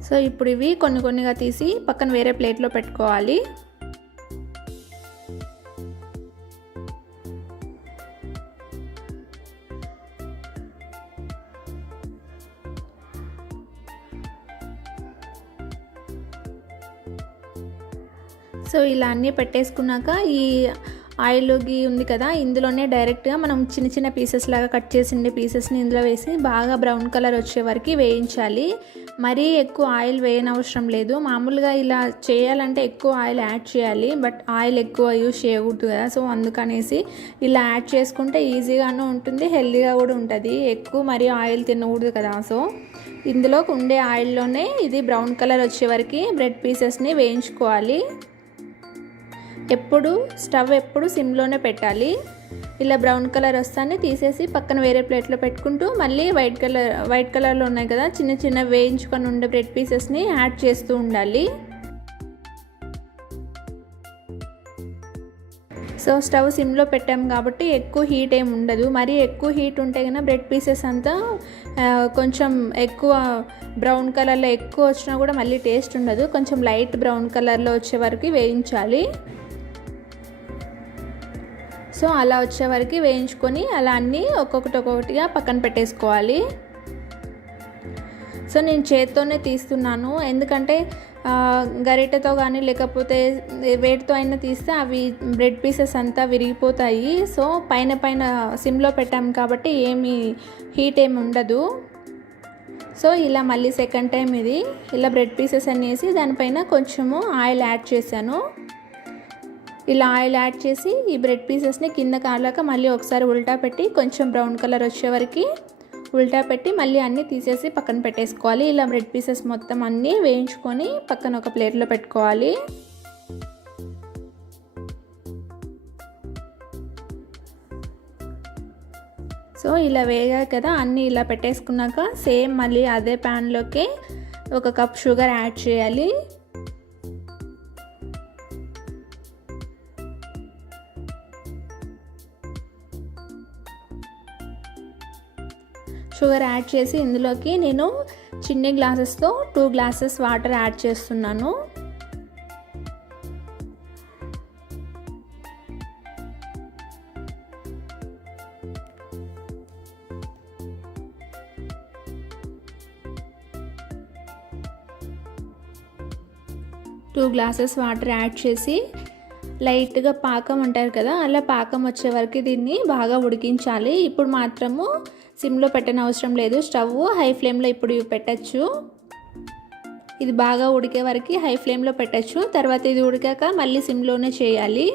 సో ఇప్పుడు ఇవి కొన్ని కొన్నిగా తీసి పక్కన వేరే ప్లేట్లో పెట్టుకోవాలి. సో ఇలా అన్నీ పెట్టేసుకున్నాక ఈ ఆయిల్ గీ ఉంది కదా ఇందులోనే డైరెక్ట్గా మనం చిన్న చిన్న పీసెస్ లాగా కట్ చేసిండే పీసెస్ని ఇందులో వేసి బాగా బ్రౌన్ కలర్ వచ్చే వరకు వేయించాలి. మరీ ఎక్కువ ఆయిల్ వేయనవసరం లేదు. మామూలుగా ఇలా చేయాలంటే ఎక్కువ ఆయిల్ యాడ్ చేయాలి, బట్ ఆయిల్ ఎక్కువ యూజ్ చేయకూడదు కదా. సో అందుకనేసి ఇలా యాడ్ చేసుకుంటే ఈజీగాను ఉంటుంది, హెల్తీగా కూడా ఉంటుంది. ఎక్కువ మరీ ఆయిల్ తినకూడదు కదా. సో ఇందులో ఉండే ఆయిల్లోనే ఇది బ్రౌన్ కలర్ వచ్చే వరకు బ్రెడ్ పీసెస్ని వేయించుకోవాలి. స్టవ్ ఎప్పుడు సిమ్లోనే పెట్టాలి. ఇలా బ్రౌన్ కలర్ వస్తానే తీసేసి పక్కన వేరే ప్లేట్లో పెట్టుకుంటూ మళ్ళీ వైట్ కలర్లో ఉన్నాయి కదా చిన్న చిన్న వేయించుకొని ఉండే బ్రెడ్ పీసెస్ని యాడ్ చేస్తూ ఉండాలి. సో స్టవ్ సిమ్లో పెట్టాం కాబట్టి ఎక్కువ హీట్ ఏమి ఉండదు. మరీ ఎక్కువ హీట్ ఉంటే కన్నా బ్రెడ్ పీసెస్ అంతా కొంచెం ఎక్కువ బ్రౌన్ కలర్లో ఎక్కువ వచ్చినా కూడా మళ్ళీ టేస్ట్ ఉండదు. కొంచెం లైట్ బ్రౌన్ కలర్లో వచ్చే వరకు వేయించాలి. సో అలా వచ్చే వరకు వేయించుకొని అలా అన్నీ ఒక్కొక్కటిగా పక్కన పెట్టేసుకోవాలి. సో నేను చేత్తోనే తీస్తున్నాను, ఎందుకంటే గరిటెతో కానీ లేకపోతే వేటితో అయినా తీస్తే అవి బ్రెడ్ పీసెస్ అంతా విరిగిపోతాయి. సో పైన సిమ్లో పెట్టాం కాబట్టి ఏమీ హీట్ ఏమి ఉండదు. సో ఇలా మళ్ళీ సెకండ్ టైం ఇది ఇలా బ్రెడ్ పీసెస్ అనేసి దానిపైన కొంచెము ఆయిల్ యాడ్ చేశాను. ఇలా ఆయిల్ యాడ్ చేసి ఈ బ్రెడ్ పీసెస్ని కింద కాలాక మళ్ళీ ఒకసారి ఉల్టా పెట్టి కొంచెం బ్రౌన్ కలర్ వచ్చే వరకు ఉల్టా పెట్టి మళ్ళీ అన్నీ తీసేసి పక్కన పెట్టేసుకోవాలి. ఇలా బ్రెడ్ పీసెస్ మొత్తం అన్నీ వేయించుకొని పక్కన ఒక ప్లేట్లో పెట్టుకోవాలి. సో ఇలా వేగాయి కదా అన్నీ ఇలా పెట్టేసుకున్నాక సేమ్ మళ్ళీ అదే ప్యాన్లోకి 1 కప్ షుగర్ యాడ్ చేయాలి. షుగర్ యాడ్ చేసి ఇందులోకి నేను చిన్న గ్లాసెస్తో 2 గ్లాసెస్ వాటర్ యాడ్ చేస్తున్నాను. టూ గ్లాసెస్ వాటర్ యాడ్ చేసి లైట్గా పాకం అంటారు కదా, అలా పాకం వచ్చే వరకు దీన్ని బాగా ఉడికించాలి. ఇప్పుడు మాత్రము సిమ్లో పెట్టని అవసరం లేదు, స్టవ్ హై ఫ్లేమ్లో ఇప్పుడు పెట్టచ్చు. ఇది బాగా ఉడికే వరకు హై ఫ్లేమ్లో పెట్టచ్చు. తర్వాత ఇది ఉడికాక మళ్ళీ సిమ్లోనే చేయాలి.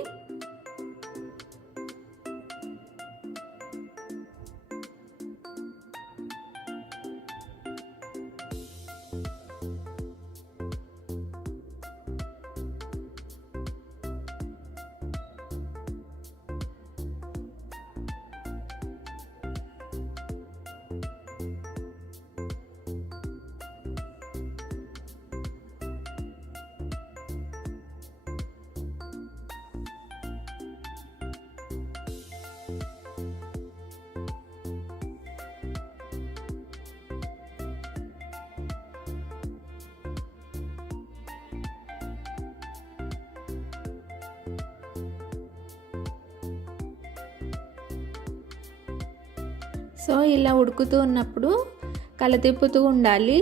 సో ఇలా ఉడుకుతూ ఉన్నప్పుడు కలతిప్పుతూ ఉండాలి.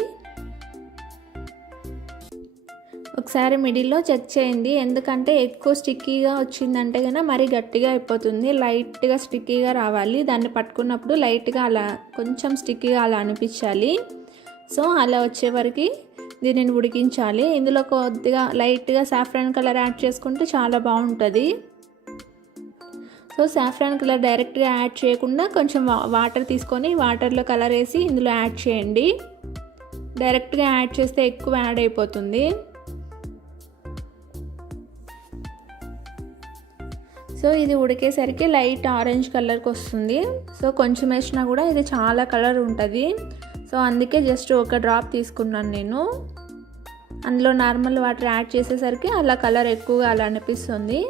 ఒకసారి మిడిల్లో చెక్ చేయండి, ఎందుకంటే ఎక్కువ స్టిక్కీగా వచ్చిందంటే కనుక మరీ గట్టిగా అయిపోతుంది. లైట్గా స్టిక్కీగా రావాలి, దాన్ని పట్టుకున్నప్పుడు లైట్గా అలా కొంచెం స్టిక్కీగా అలా అనిపించాలి. సో అలా వచ్చే వరకు దీనిని ఉడికించాలి. ఇందులో కొద్దిగా లైట్గా సాఫ్రాన్ కలర్ యాడ్ చేసుకుంటే చాలా బాగుంటుంది. సో సాఫ్రాన్ కలర్ డైరెక్ట్గా యాడ్ చేయకుండా కొంచెం వాటర్ తీసుకొని వాటర్లో కలర్ వేసి ఇందులో యాడ్ చేయండి. డైరెక్ట్గా యాడ్ చేస్తే ఎక్కువ యాడ్ అయిపోతుంది. సో ఇది ఉడికేసరికి లైట్ ఆరెంజ్ కలర్కి వస్తుంది. సో కొంచెం వేసినా కూడా ఇది చాలా కలర్ ఉంటుంది. సో అందుకే జస్ట్ ఒక డ్రాప్ తీసుకున్నాను నేను. అందులో నార్మల్ వాటర్ యాడ్ చేసేసరికి అలా కలర్ ఎక్కువగా అలా అనిపిస్తుంది.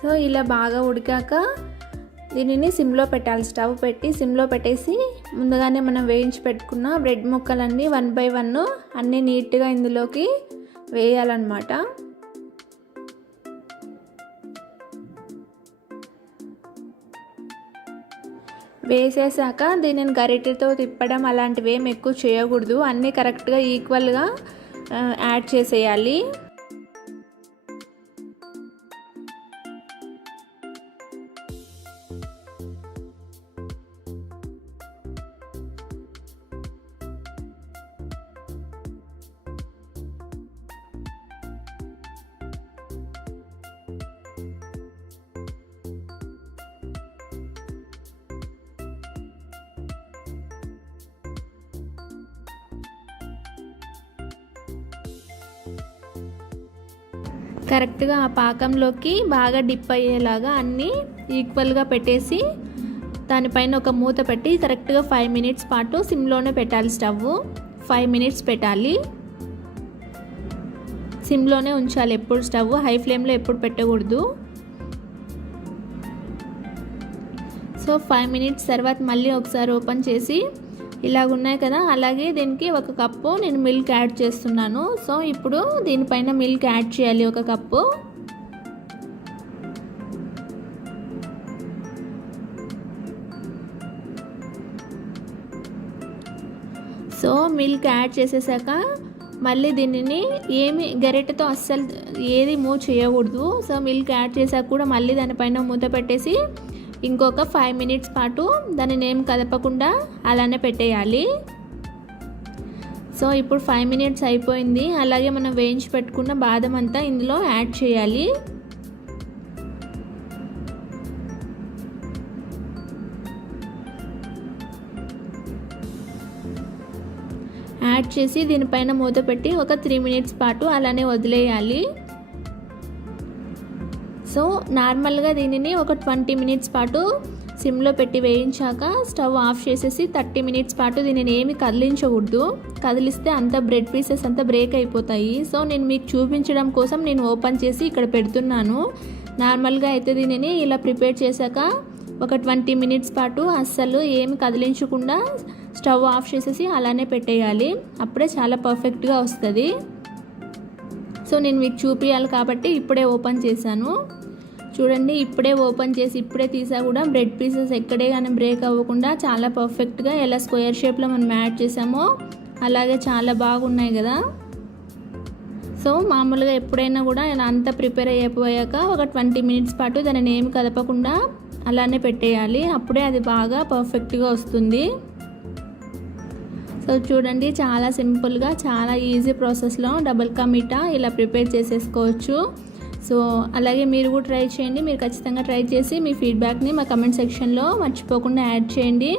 సో ఇలా బాగా ఉడికాక దీనిని సిమ్లో పెట్టాలి. స్టవ్ పెట్టి సిమ్లో పెట్టేసి ముందుగానే మనం వేయించి పెట్టుకున్న బ్రెడ్ ముక్కలన్నీ 1 by 1 అన్నీ నీట్గా ఇందులోకి వేయాలన్నమాట. వేసేసాక దీనిని గరిటెతో తిప్పడం అలాంటివి ఏమి ఎక్కువ చేయకూడదు. అన్నీ కరెక్ట్గా ఈక్వల్గా యాడ్ చేసేయాలి. కరెక్ట్గా ఆ పాకంలోకి బాగా డిప్ అయ్యేలాగా అన్నీ ఈక్వల్గా పెట్టేసి దానిపైన ఒక మూత పెట్టి కరెక్ట్గా 5 minutes పాటు సిమ్లోనే పెట్టాలి. స్టవ్ 5 minutes పెట్టాలి, సిమ్లోనే ఉంచాలి. ఎప్పుడు స్టవ్ హై ఫ్లేమ్లో ఎప్పుడు పెట్టకూడదు. సో 5 minutes తర్వాత మళ్ళీ ఒకసారి ఓపెన్ చేసి ఇలాగ ఉన్నాయి కదా, అలాగే దీనికి 1 కప్పు నేను మిల్క్ యాడ్ చేస్తున్నాను. సో ఇప్పుడు దీనిపైన మిల్క్ యాడ్ చేయాలి 1 కప్పు. సో మిల్క్ యాడ్ చేసేసాక మళ్ళీ దీనిని ఏమి గరిటెతో అస్సలు ఏది మూవ్ చేయకూడదు. సో మిల్క్ యాడ్ చేసాక కూడా మళ్ళీ దానిపైన మూత పెట్టేసి ఇంకొక 5 minutes పాటు దానిని ఏం కదపకుండా అలానే పెట్టేయాలి. సో ఇప్పుడు 5 minutes అయిపోయింది. అలాగే మనం వేయించి పెట్టుకున్న బాదం అంతా ఇందులో యాడ్ చేయాలి. యాడ్ చేసి దీనిపైన మూత పెట్టి ఒక 3 minutes పాటు అలానే వదిలేయాలి. సో నార్మల్గా దీనిని ఒక 20 minutes పాటు సిమ్లో పెట్టి వేయించాక స్టవ్ ఆఫ్ చేసేసి 30 మినిట్స్ పాటు దీనిని ఏమి కదిలించకూడదు. కదిలిస్తే అంత బ్రెడ్ పీసెస్ అంతా బ్రేక్ అయిపోతాయి. సో నేను మీకు చూపించడం కోసం నేను ఓపెన్ చేసి ఇక్కడ పెడుతున్నాను. నార్మల్గా అయితే దీనిని ఇలా ప్రిపేర్ చేశాక ఒక 20 మినిట్స్ పాటు అస్సలు ఏమి కదిలించకుండా స్టవ్ ఆఫ్ చేసేసి అలానే పెట్టేయాలి. అప్పుడే చాలా పర్ఫెక్ట్గా వస్తుంది. సో నేను మీకు చూపించాలి కాబట్టి ఇప్పుడే ఓపెన్ చేశాను. చూడండి, ఇప్పుడే ఓపెన్ చేసి ఇప్పుడే తీసా కూడా బ్రెడ్ పీసెస్ ఎక్కడే కానీ బ్రేక్ అవ్వకుండా చాలా పర్ఫెక్ట్గా ఎలా స్క్వేర్ షేప్లో మనం యాడ్ చేసామో అలాగే చాలా బాగున్నాయి కదా. సో మామూలుగా ఎప్పుడైనా కూడా ఇలా అంతా ప్రిపేర్ అయిపోయాక ఒక 20 మినిట్స్ పాటు దానిని ఏమి కదపకుండా అలానే పెట్టేయాలి. అప్పుడే అది బాగా పర్ఫెక్ట్గా వస్తుంది. సో చూడండి, చాలా సింపుల్గా చాలా ఈజీ ప్రాసెస్లో డబుల్ కా మీఠా ఇలా ప్రిపేర్ చేసేసుకోవచ్చు. సో అలాగే మీరు కూడా ట్రై చేయండి. మీరు ఖచ్చితంగా ట్రై చేసి మీ ఫీడ్బ్యాక్ని మా కమెంట్ సెక్షన్లో మర్చిపోకుండా యాడ్ చేయండి.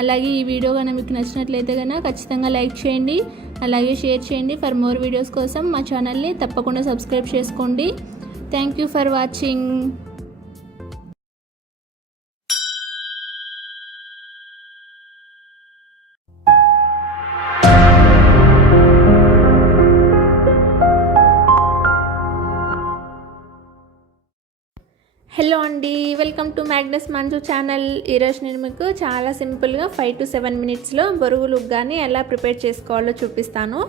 అలాగే ఈ వీడియో కనుక మీకు నచ్చినట్లయితే కనుక ఖచ్చితంగా లైక్ చేయండి, అలాగే షేర్ చేయండి. ఫర్ మోర్ వీడియోస్ కోసం మా ఛానల్ని తప్పకుండా సబ్స్క్రైబ్ చేసుకోండి. Thank you for watching. Hello అండి, welcome to Magnus Manju channel. ఈరోజు నేను మీకు చాలా సింపుల్గా 5 to 7 మినిట్స్లో బొరుగులు ఉగ్గాని ఎలా ప్రిపేర్ చేసుకోవాలో చూపిస్తాను.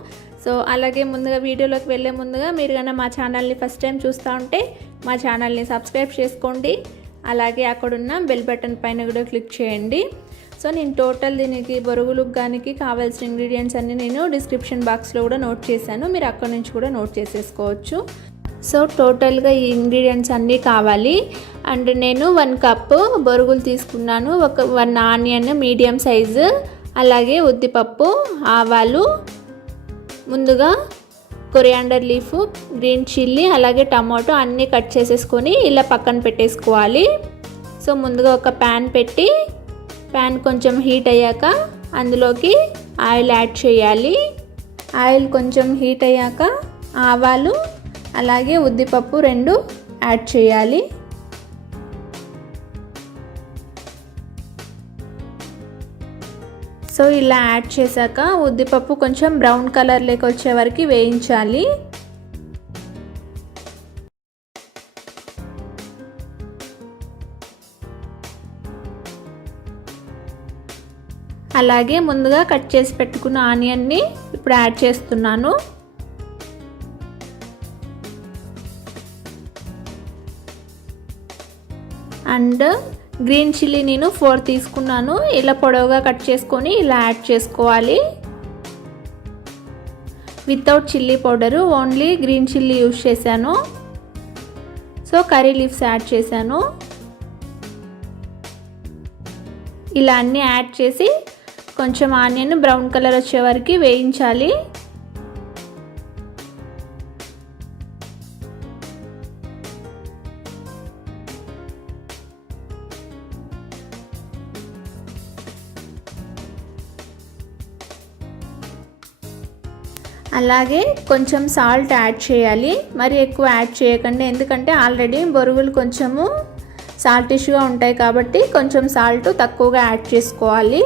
సో అలాగే ముందుగా వీడియోలోకి వెళ్ళే ముందుగా మీరు కన్నా మా ఛానల్ని ఫస్ట్ టైం చూస్తూ ఉంటే మా ఛానల్ని సబ్స్క్రైబ్ చేసుకోండి. అలాగే అక్కడున్న బెల్ బటన్ పైన కూడా క్లిక్ చేయండి. సో నేను టోటల్ దీనికి బొరుగులు ఉగ్గానికి కావాల్సిన ఇంగ్రీడియంట్స్ అన్నీ నేను డిస్క్రిప్షన్ బాక్స్లో కూడా నోట్ చేశాను. మీరు అక్కడ నుంచి కూడా నోట్ చేసేసుకోవచ్చు. సో టోటల్గా ఈ ఇంగ్రీడియంట్స్ అన్నీ కావాలి. అండ్ నేను 1 కప్ బొరుగులు తీసుకున్నాను, 1 ఆనియన్ మీడియం సైజు, అలాగే ఉద్దిపప్పు, ఆవాలు, ముందుగా కొరియాండర్ లీఫ్, గ్రీన్ చిల్లీ, అలాగే టమాటో అన్నీ కట్ చేసేసుకొని ఇలా పక్కన పెట్టేసుకోవాలి. సో ముందుగా ఒక ప్యాన్ పెట్టి ప్యాన్ కొంచెం హీట్ అయ్యాక అందులోకి ఆయిల్ యాడ్ చేయాలి. ఆయిల్ కొంచెం హీట్ అయ్యాక ఆవాలు అలాగే ఉద్దిపప్పు 2 యాడ్ చేయాలి. సో ఇలా యాడ్ చేశాక ఉద్దిపప్పు కొంచెం బ్రౌన్ కలర్లోకి వచ్చే వరకు వేయించాలి. అలాగే ముందుగా కట్ చేసి పెట్టుకున్న ఆనియన్ని ఇప్పుడు యాడ్ చేస్తున్నాను. అండ్ గ్రీన్ చిల్లీ నేను 4 తీసుకున్నాను. ఇలా పొడవుగా కట్ చేసుకొని ఇలా యాడ్ చేసుకోవాలి. Without chilli powder, only green chilli use చేశాను. సో కర్రీ లీవ్స్ యాడ్ చేశాను. ఇలా అన్నీ యాడ్ చేసి కొంచెం ఆనియన్ బ్రౌన్ కలర్ వచ్చే వరకు వేయించాలి. అలాగే కొంచెం సాల్ట్ యాడ్ చేయాలి. మరి ఎక్కువ యాడ్ చేయకండి, ఎందుకంటే ఆల్రెడీ బొరుగులు కొంచెము సాల్టిష్గా ఉంటాయి కాబట్టి కొంచెం సాల్ట్ తక్కువగా యాడ్ చేసుకోవాలి.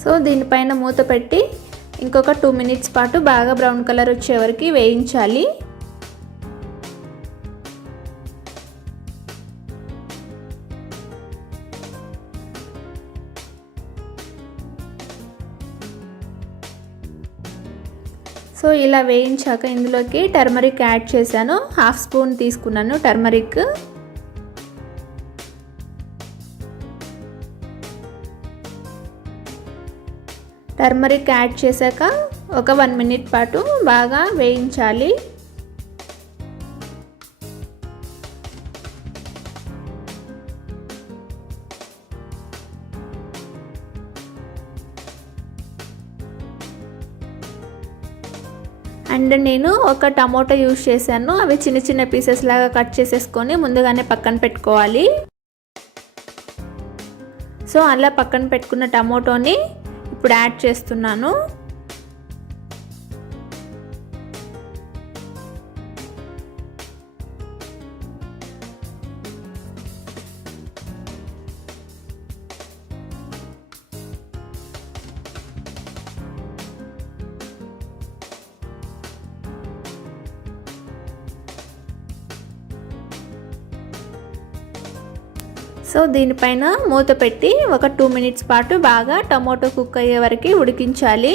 సో దీనిపైన మూత పెట్టి ఇంకొక 2 మినిట్స్ పాటు బాగా బ్రౌన్ కలర్ వచ్చే వరకు వేయించాలి. సో ఇలా వేయించాక ఇందులోకి టర్మరిక్ యాడ్ చేశాను. 1/2 స్పూన్ తీసుకున్నాను టర్మరిక్. టర్మరిక్ యాడ్ చేశాక ఒక 1 మినిట్ పాటు బాగా వేయించాలి. అండ్ నేను ఒక టమోటా యూస్ చేశాను. అవి చిన్న చిన్న పీసెస్ లాగా కట్ చేసేసుకొని ముందుగానే పక్కన పెట్టుకోవాలి. సో అలా పక్కన పెట్టుకున్న టమోటోని ఇప్పుడు యాడ్ చేస్తున్నాను. సో దీనిపైన మూత పెట్టి ఒక 2 మినిట్స్ పాటు బాగా టమోటో కుక్ అయ్యే వరకు ఉడికించాలి.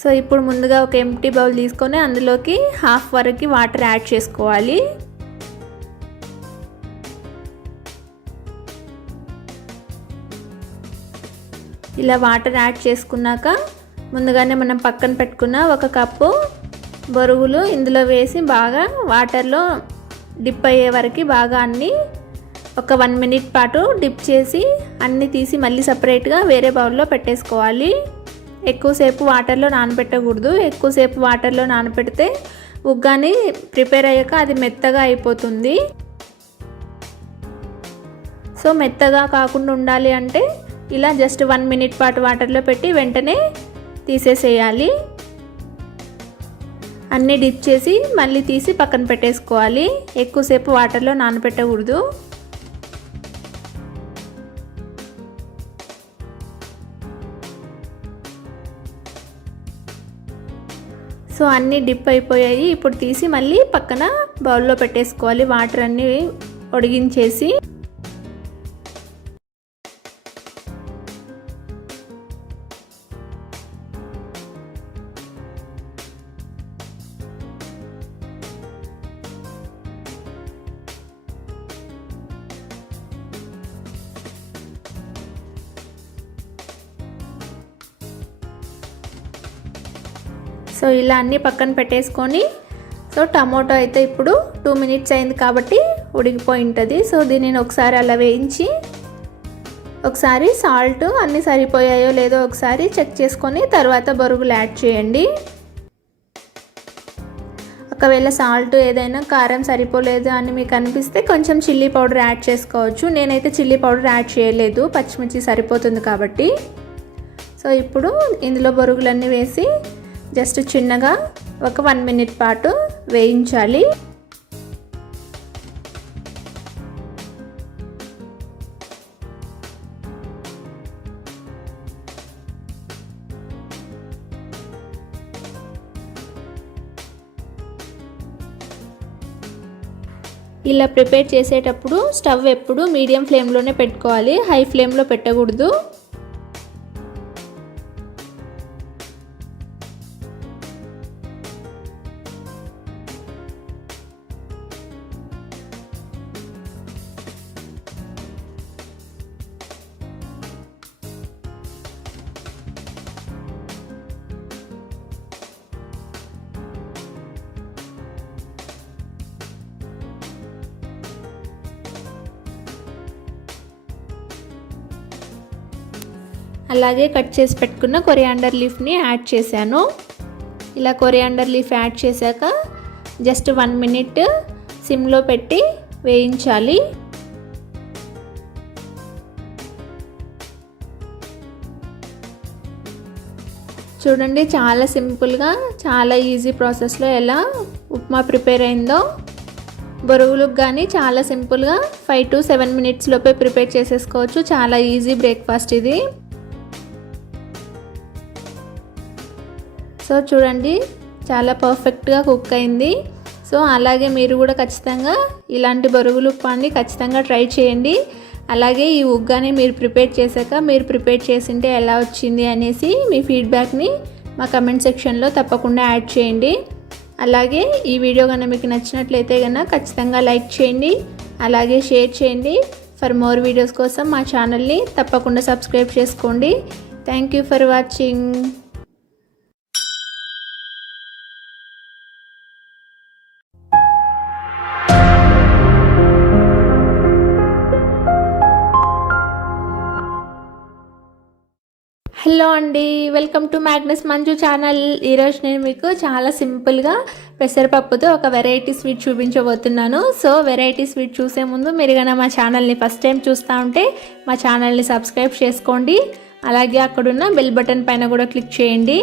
సో ఇప్పుడు ముందుగా ఒక ఎంప్టీ బౌల్ తీసుకొని అందులోకి హాఫ్ వరకు వాటర్ యాడ్ చేసుకోవాలి. ఇలా వాటర్ యాడ్ చేసుకున్నాక ముందుగానే మనం పక్కన పెట్టుకున్న ఒక కప్పు బొరుగులు ఇందులో వేసి బాగా వాటర్లో డిప్ అయ్యే వరకు బాగా అన్నీ ఒక 1 మినిట్ పాటు డిప్ చేసి అన్నీ తీసి మళ్ళీ సపరేట్గా వేరే బౌల్లో పెట్టేసుకోవాలి. ఎక్కువసేపు వాటర్లో నానబెట్టకూడదు. ఎక్కువసేపు వాటర్లో నానబెడితే ఉగ్గాని ప్రిపేర్ అయ్యాక అది మెత్తగా అయిపోతుంది. సో మెత్తగా కాకుండా ఉండాలి అంటే ఇలా జస్ట్ 1 మినిట్ పాటు వాటర్లో పెట్టి వెంటనే తీసేసేయాలి. అన్నీ డిప్ చేసి మళ్ళీ తీసి పక్కన పెట్టేసుకోవాలి. ఎక్కువసేపు వాటర్లో నానబెట్టకూడదు. సో అన్నీ డిప్ అయిపోయాయి. ఇప్పుడు తీసి మళ్ళీ పక్కన బౌల్లో పెట్టేసుకోవాలి వాటర్ అన్నీ ఒడిగించేసి. సో ఇలా అన్నీ పక్కన పెట్టేసుకొని సో టమోటో అయితే ఇప్పుడు 2 మినిట్స్ అయింది కాబట్టి ఉడికిపోయి ఉంటుంది. సో దీనిని ఒకసారి అలా వేయించి ఒకసారి సాల్ట్ అన్నీ సరిపోయాయో లేదో ఒకసారి చెక్ చేసుకొని తర్వాత బొరుగులు యాడ్ చేయండి. ఒకవేళ సాల్ట్ ఏదైనా కారం సరిపోలేదు అని మీకు అనిపిస్తే కొంచెం చిల్లీ పౌడర్ యాడ్ చేసుకోవచ్చు. నేనైతే చిల్లీ పౌడర్ యాడ్ చేయలేదు, పచ్చిమిర్చి సరిపోతుంది కాబట్టి. సో ఇప్పుడు ఇందులో బొరుగులన్నీ వేసి జస్ట్ చిన్నగా ఒక 1 మినిట్ పాటు వేయించాలి. ఇలా ప్రిపేర్ చేసేటప్పుడు స్టవ్ ఎప్పుడు మీడియం ఫ్లేమ్లోనే పెట్టుకోవాలి, హై ఫ్లేమ్లో పెట్టకూడదు. అలాగే కట్ చేసి పెట్టుకున్న కొరియాండర్ లీఫ్ని యాడ్ చేశాను. ఇలా కొరియాండర్ లీఫ్ యాడ్ చేశాక జస్ట్ 1 మినిట్ సిమ్లో పెట్టి వేయించాలి. చూడండి చాలా సింపుల్గా చాలా ఈజీ ప్రాసెస్లో ఎలా ఉప్మా ప్రిపేర్ అయిందో. బొరుగులకు కానీ చాలా సింపుల్గా 5 to 7 మినిట్స్ లోపే ప్రిపేర్ చేసేసుకోవచ్చు. చాలా ఈజీ బ్రేక్ఫాస్ట్ ఇది. సో చూడండి చాలా పర్ఫెక్ట్గా కుక్ అయింది. సో అలాగే మీరు కూడా ఖచ్చితంగా ఇలాంటి బొరుగులు ఉప్మాని ఖచ్చితంగా ట్రై చేయండి. అలాగే ఈ ఉగ్గాని మీరు ప్రిపేర్ చేశాక మీరు ప్రిపేర్ చేసింటే ఎలా వచ్చింది అనేసి మీ ఫీడ్బ్యాక్ని మా కమెంట్ సెక్షన్లో తప్పకుండా యాడ్ చేయండి. అలాగే ఈ వీడియో కనుక మీకు నచ్చినట్లయితే కనుక ఖచ్చితంగా లైక్ చేయండి, అలాగే షేర్ చేయండి. ఫర్ మోర్ వీడియోస్ కోసం మా ఛానల్ని తప్పకుండా సబ్స్క్రైబ్ చేసుకోండి. Thank you for watching. Hello అండి, welcome to Magnus Manju channel. ఈరోజు నేను మీకు చాలా సింపుల్గా పెసరపప్పుతో ఒక వెరైటీ స్వీట్ చూపించబోతున్నాను. సో వెరైటీ స్వీట్ చూసే ముందు మీరు కనుక మా ఛానల్ని ఫస్ట్ టైం చూస్తూ ఉంటే మా ఛానల్ని సబ్స్క్రైబ్ చేసుకోండి. అలాగే అక్కడున్న బెల్ బటన్ పైన కూడా క్లిక్ చేయండి.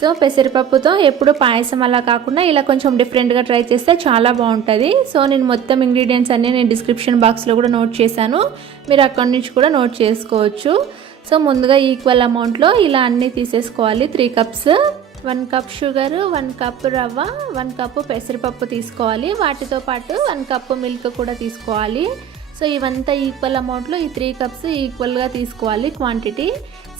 సో పెసరపప్పుతో ఎప్పుడు పాయసం అలా కాకుండా ఇలా కొంచెం డిఫరెంట్గా ట్రై చేస్తే చాలా బాగుంటుంది. సో నేను మొత్తం ఇంగ్రీడియంట్స్ అన్నీ నేను డిస్క్రిప్షన్ బాక్స్లో కూడా నోట్ చేశాను, మీరు అక్కడి నుంచి కూడా నోట్ చేసుకోవచ్చు. సో ముందుగా ఈక్వల్ అమౌంట్లో ఇలా అన్నీ తీసేసుకోవాలి. 3 కప్స్, 1 కప్ షుగర్, 1 కప్ రవ్వ, 1 కప్పు పెసరపప్పు తీసుకోవాలి. వాటితో పాటు 1 కప్పు మిల్క్ కూడా తీసుకోవాలి. సో ఇవంతా ఈక్వల్ అమౌంట్లో ఈ 3 కప్స్ ఈక్వల్గా తీసుకోవాలి క్వాంటిటీ.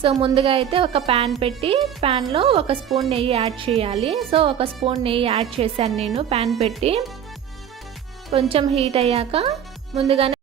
సో ముందుగా అయితే ఒక ప్యాన్ పెట్టి ప్యాన్లో 1 స్పూన్ నెయ్యి యాడ్ చేయాలి. సో 1 స్పూన్ నెయ్యి యాడ్ చేశాను నేను ప్యాన్ పెట్టి. కొంచెం హీట్ అయ్యాక ముందుగానే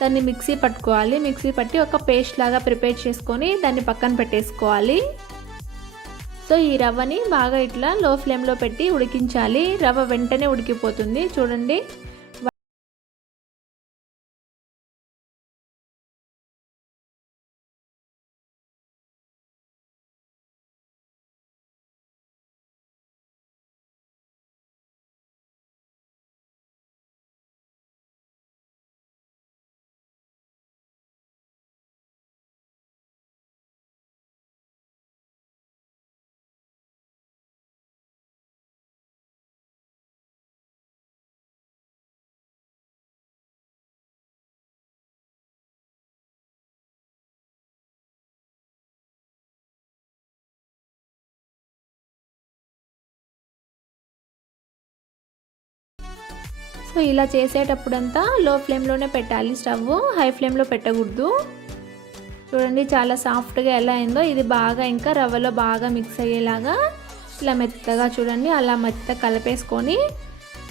దాన్ని మిక్సీ పట్టుకోవాలి. మిక్సీ పట్టి ఒక పేస్ట్ లాగా ప్రిపేర్ చేసుకొని దాన్ని పక్కన పెట్టేసుకోవాలి. సో ఈ రవ్వని బాగా ఇట్లా లో ఫ్లేమ్లో పెట్టి ఉడికించాలి. రవ్వ వెంటనే ఉడికిపోతుంది చూడండి. సో ఇలా చేసేటప్పుడంతా లో ఫ్లేమ్లోనే పెట్టాలి, స్టవ్ హై ఫ్లేమ్లో పెట్టకూడదు. చూడండి చాలా సాఫ్ట్గా ఎలా అయిందో. ఇది బాగా ఇంకా రవ్వలో బాగా మిక్స్ అయ్యేలాగా ఇలా మెత్తగా చూడండి అలా మెత్తగా కలిపేసుకొని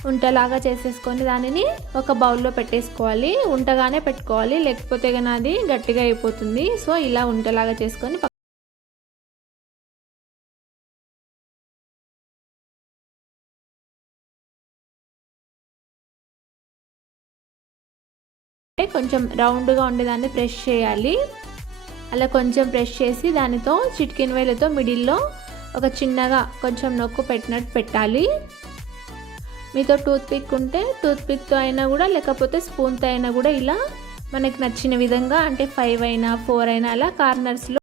ఉంటలాగా చేసేసుకొని దానిని ఒక బౌల్లో పెట్టేసుకోవాలి. ఉంటగానే పెట్టుకోవాలి, లేకపోతే కనుక అది గట్టిగా అయిపోతుంది. సో ఇలా ఉంటలాగా చేసుకొని కొంచెం రౌండ్గా ఉండేదాన్ని ప్రెస్ చేయాలి. అలా కొంచెం ప్రెస్ చేసి దానితో చిటికెన్ వేలతో మిడిల్లో ఒక చిన్నగా కొంచెం నొక్కు పెట్టినట్టు పెట్టాలి. మీతో టూత్పిక్ ఉంటే టూత్పిక్తో అయినా కూడా, లేకపోతే స్పూన్తో అయినా కూడా ఇలా మనకి నచ్చిన విధంగా అంటే 5 అయినా 4 అయినా అలా కార్నర్స్లో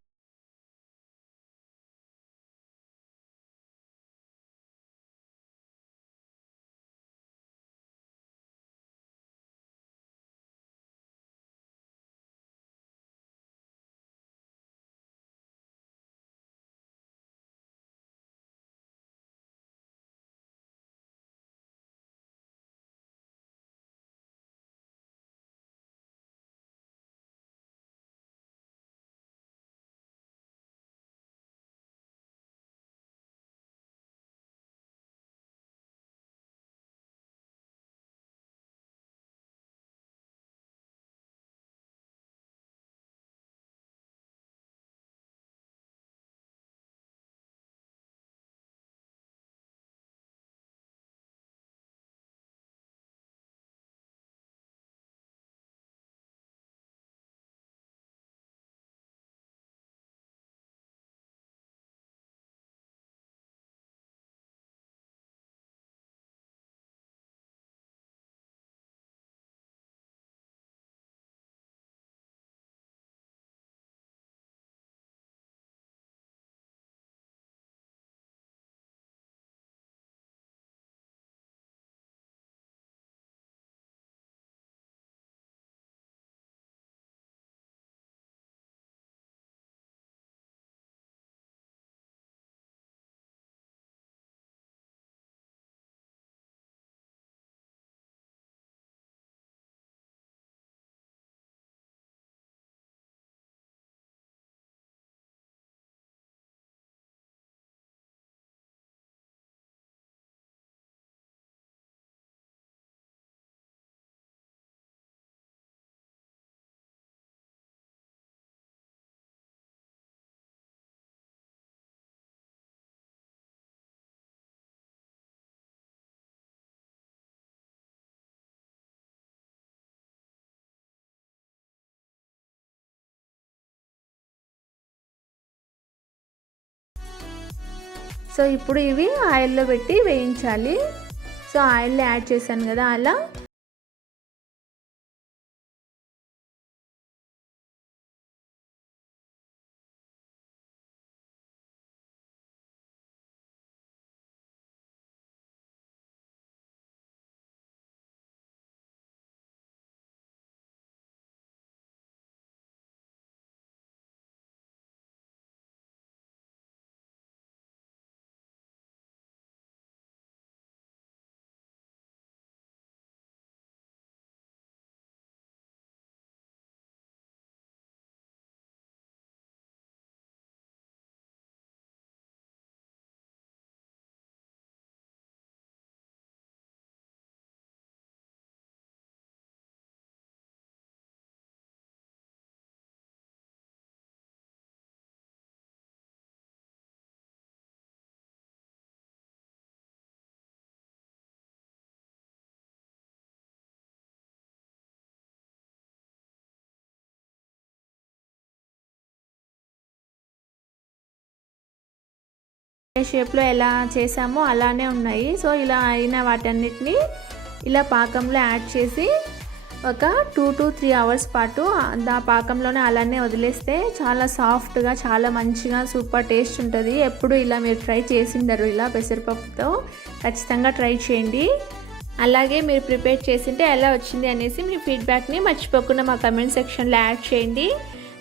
సో ఇప్పుడు ఇవి ఆయిల్లో పెట్టి వేయించాలి. సో ఆయిల్లో యాడ్ చేశాను కదా అలా షేప్లో ఎలా చేసామో అలానే ఉన్నాయి. సో ఇలా అయిన వాటన్నిటిని ఇలా పాకంలో యాడ్ చేసి ఒక 2 to 3 అవర్స్ పాటు ఆ పాకంలోనే అలానే వదిలేస్తే చాలా సాఫ్ట్గా చాలా మంచిగా సూపర్ టేస్ట్ ఉంటుంది. ఎప్పుడు ఇలా మీరు ట్రై చేసిండరు ఇలా పెసరపప్పుతో, ఖచ్చితంగా ట్రై చేయండి. అలాగే మీరు ప్రిపేర్ చేసింటే ఎలా వచ్చింది అనేసి మీ ఫీడ్బ్యాక్ని మర్చిపోకుండా మా కమెంట్ సెక్షన్లో యాడ్ చేయండి.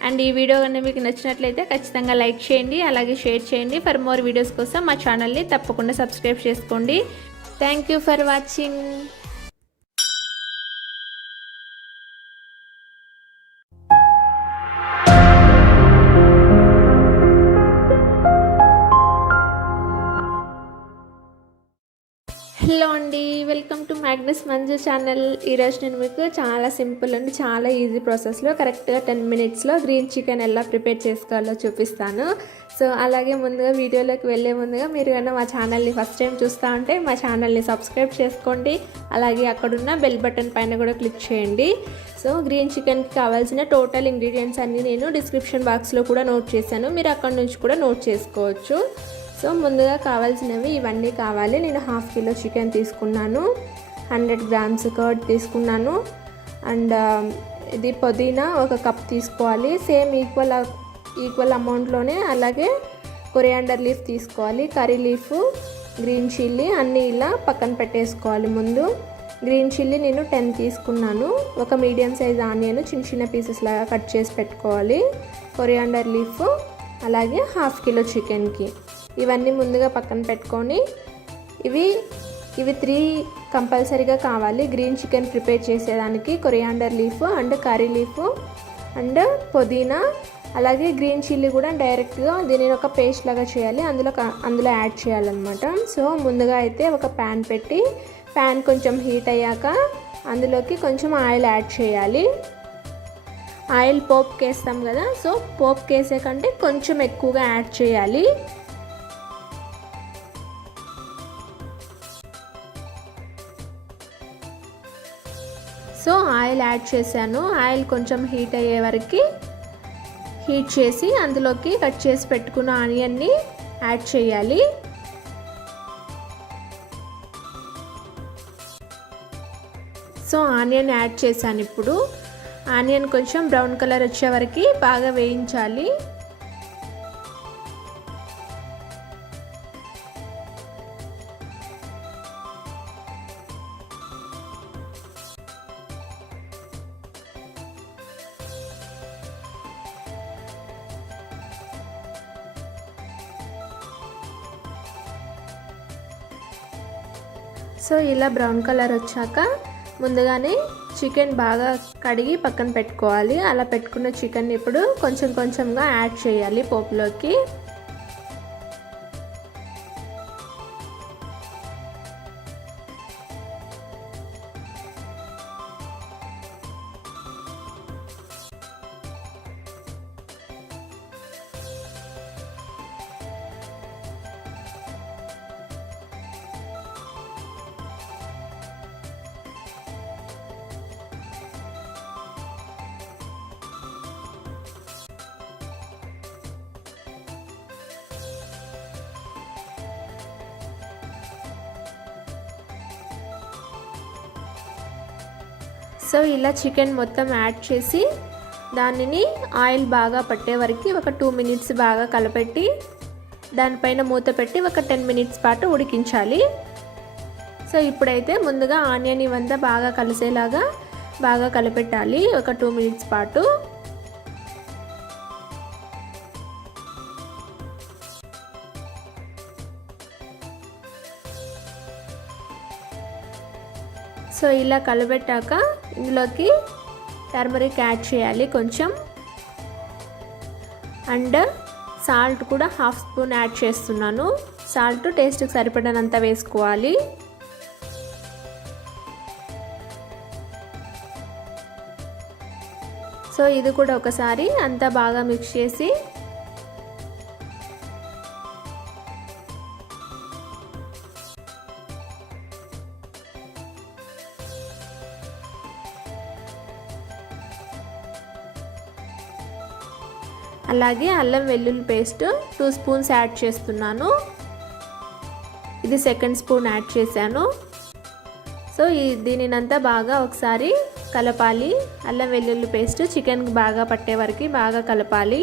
అండ్ ఈ వీడియో కనుక మీకు నచ్చినట్లయితే ఖచ్చితంగా లైక్ చేయండి, అలాగే షేర్ చేయండి. ఫర్ మోర్ వీడియోస్ కోసం మా ఛానల్ని తప్పకుండా సబ్స్క్రైబ్ చేసుకోండి. Thank you for watching. Hello అండి, welcome to Magnus Manju channel. ఈరోజు నేను మీకు చాలా సింపుల్ అండ్ చాలా ఈజీ ప్రాసెస్లో కరెక్ట్గా 10 మినిట్స్లో గ్రీన్ చికెన్ ఎలా ప్రిపేర్ చేసుకోవాలో చూపిస్తాను. సో అలాగే ముందుగా వీడియోలోకి వెళ్ళే ముందుగా మీరు కన్నా మా ఛానల్ని ఫస్ట్ టైం చూస్తూ ఉంటే మా ఛానల్ని సబ్స్క్రైబ్ చేసుకోండి. అలాగే అక్కడున్న బెల్ బటన్ పైన కూడా క్లిక్ చేయండి. సో గ్రీన్ చికెన్కి కావాల్సిన టోటల్ ఇంగ్రీడియంట్స్ అన్నీ నేను డిస్క్రిప్షన్ బాక్స్లో కూడా నోట్ చేశాను, మీరు అక్కడ నుంచి కూడా నోట్ చేసుకోవచ్చు. సో ముందుగా కావాల్సినవి ఇవన్నీ కావాలి. నేను 1/2 కిలో చికెన్ తీసుకున్నాను, 100 గ్రామ్స్ కర్డ్ తీసుకున్నాను, అండ్ ఇది పుదీనా 1 కప్ తీసుకోవాలి, సేమ్ ఈక్వల్ అమౌంట్లోనే. అలాగే కొరియాండర్ లీఫ్ తీసుకోవాలి, కర్రీ లీఫ్, గ్రీన్ చిల్లీ అన్నీ ఇలా పక్కన పెట్టేసుకోవాలి. ముందు గ్రీన్ చిల్లీ నేను 10 తీసుకున్నాను, 1 మీడియం సైజ్ ఆనియన్ చిన్న చిన్న పీసెస్ లాగా కట్ చేసి పెట్టుకోవాలి, కొరియాండర్ లీఫ్, అలాగే 1/2 కిలో చికెన్కి ఇవన్నీ ముందుగా పక్కన పెట్టుకొని ఇవి 3 కంపల్సరీగా కావాలి గ్రీన్ చికెన్ ప్రిపేర్ చేసేదానికి. Coriander leaf and curry leaf and పుదీనా, అలాగే గ్రీన్ చిల్లీ కూడా డైరెక్ట్గా దీనిని ఒక పేస్ట్ లాగా చేయాలి, అందులో యాడ్ చేయాలన్నమాట. సో ముందుగా అయితే ఒక ప్యాన్ పెట్టి ప్యాన్ కొంచెం హీట్ అయ్యాక అందులోకి కొంచెం ఆయిల్ యాడ్ చేయాలి. ఆయిల్ పోపుకి వేస్తాం కదా, సో పోపుకి వేసే కంటే కొంచెం ఎక్కువగా యాడ్ చేయాలి. సో ఆయిల్ యాడ్ చేశాను, ఆయిల్ కొంచెం హీట్ అయ్యే వరకు హీట్ చేసి అందులోకి కట్ చేసి పెట్టుకున్న ఆనియన్ని యాడ్ చేయాలి. సో ఆనియన్ యాడ్ చేశాను. ఇప్పుడు ఆనియన్ కొంచెం బ్రౌన్ కలర్ వచ్చే వరకు బాగా వేయించాలి. సో ఇలా బ్రౌన్ కలర్ వచ్చాక ముందుగానే చికెన్ బాగా కడిగి పక్కన పెట్టుకోవాలి. అలా పెట్టుకున్న చికెన్ ఇప్పుడు కొంచెం కొంచెంగా యాడ్ చేయాలి పోపులోకి. సో ఇలా చికెన్ మొత్తం యాడ్ చేసి దానిని ఆయిల్ బాగా పట్టే వరకు ఒక 2 మినిట్స్ బాగా కలపెట్టి దానిపైన మూత పెట్టి ఒక 10 మినిట్స్ పాటు ఉడికించాలి. సో ఇప్పుడైతే ముందుగా ఆనియన్ ఇవంతా బాగా కలిసేలాగా బాగా కలపెట్టాలి ఒక 2 మినిట్స్ పాటు. సో ఇలా కలబెట్టాక ఇందులోకి టర్మరిక్ యాడ్ చేయాలి కొంచెం, అండ్ సాల్ట్ కూడా 1/2 స్పూన్ యాడ్ చేస్తున్నాను. సాల్ట్ టేస్ట్కి సరిపడినంత వేసుకోవాలి. సో ఇది కూడా ఒకసారి అంతా బాగా మిక్స్ చేసి అలాగే అల్లం వెల్లుల్లి పేస్ట్ 2 స్పూన్స్ యాడ్ చేస్తున్నాను. ఇది 2nd స్పూన్ యాడ్ చేశాను. సో దీనినంతా బాగా ఒకసారి కలపాలి. అల్లం వెల్లుల్లి పేస్ట్ చికెన్కి బాగా పట్టే వరకు బాగా కలపాలి.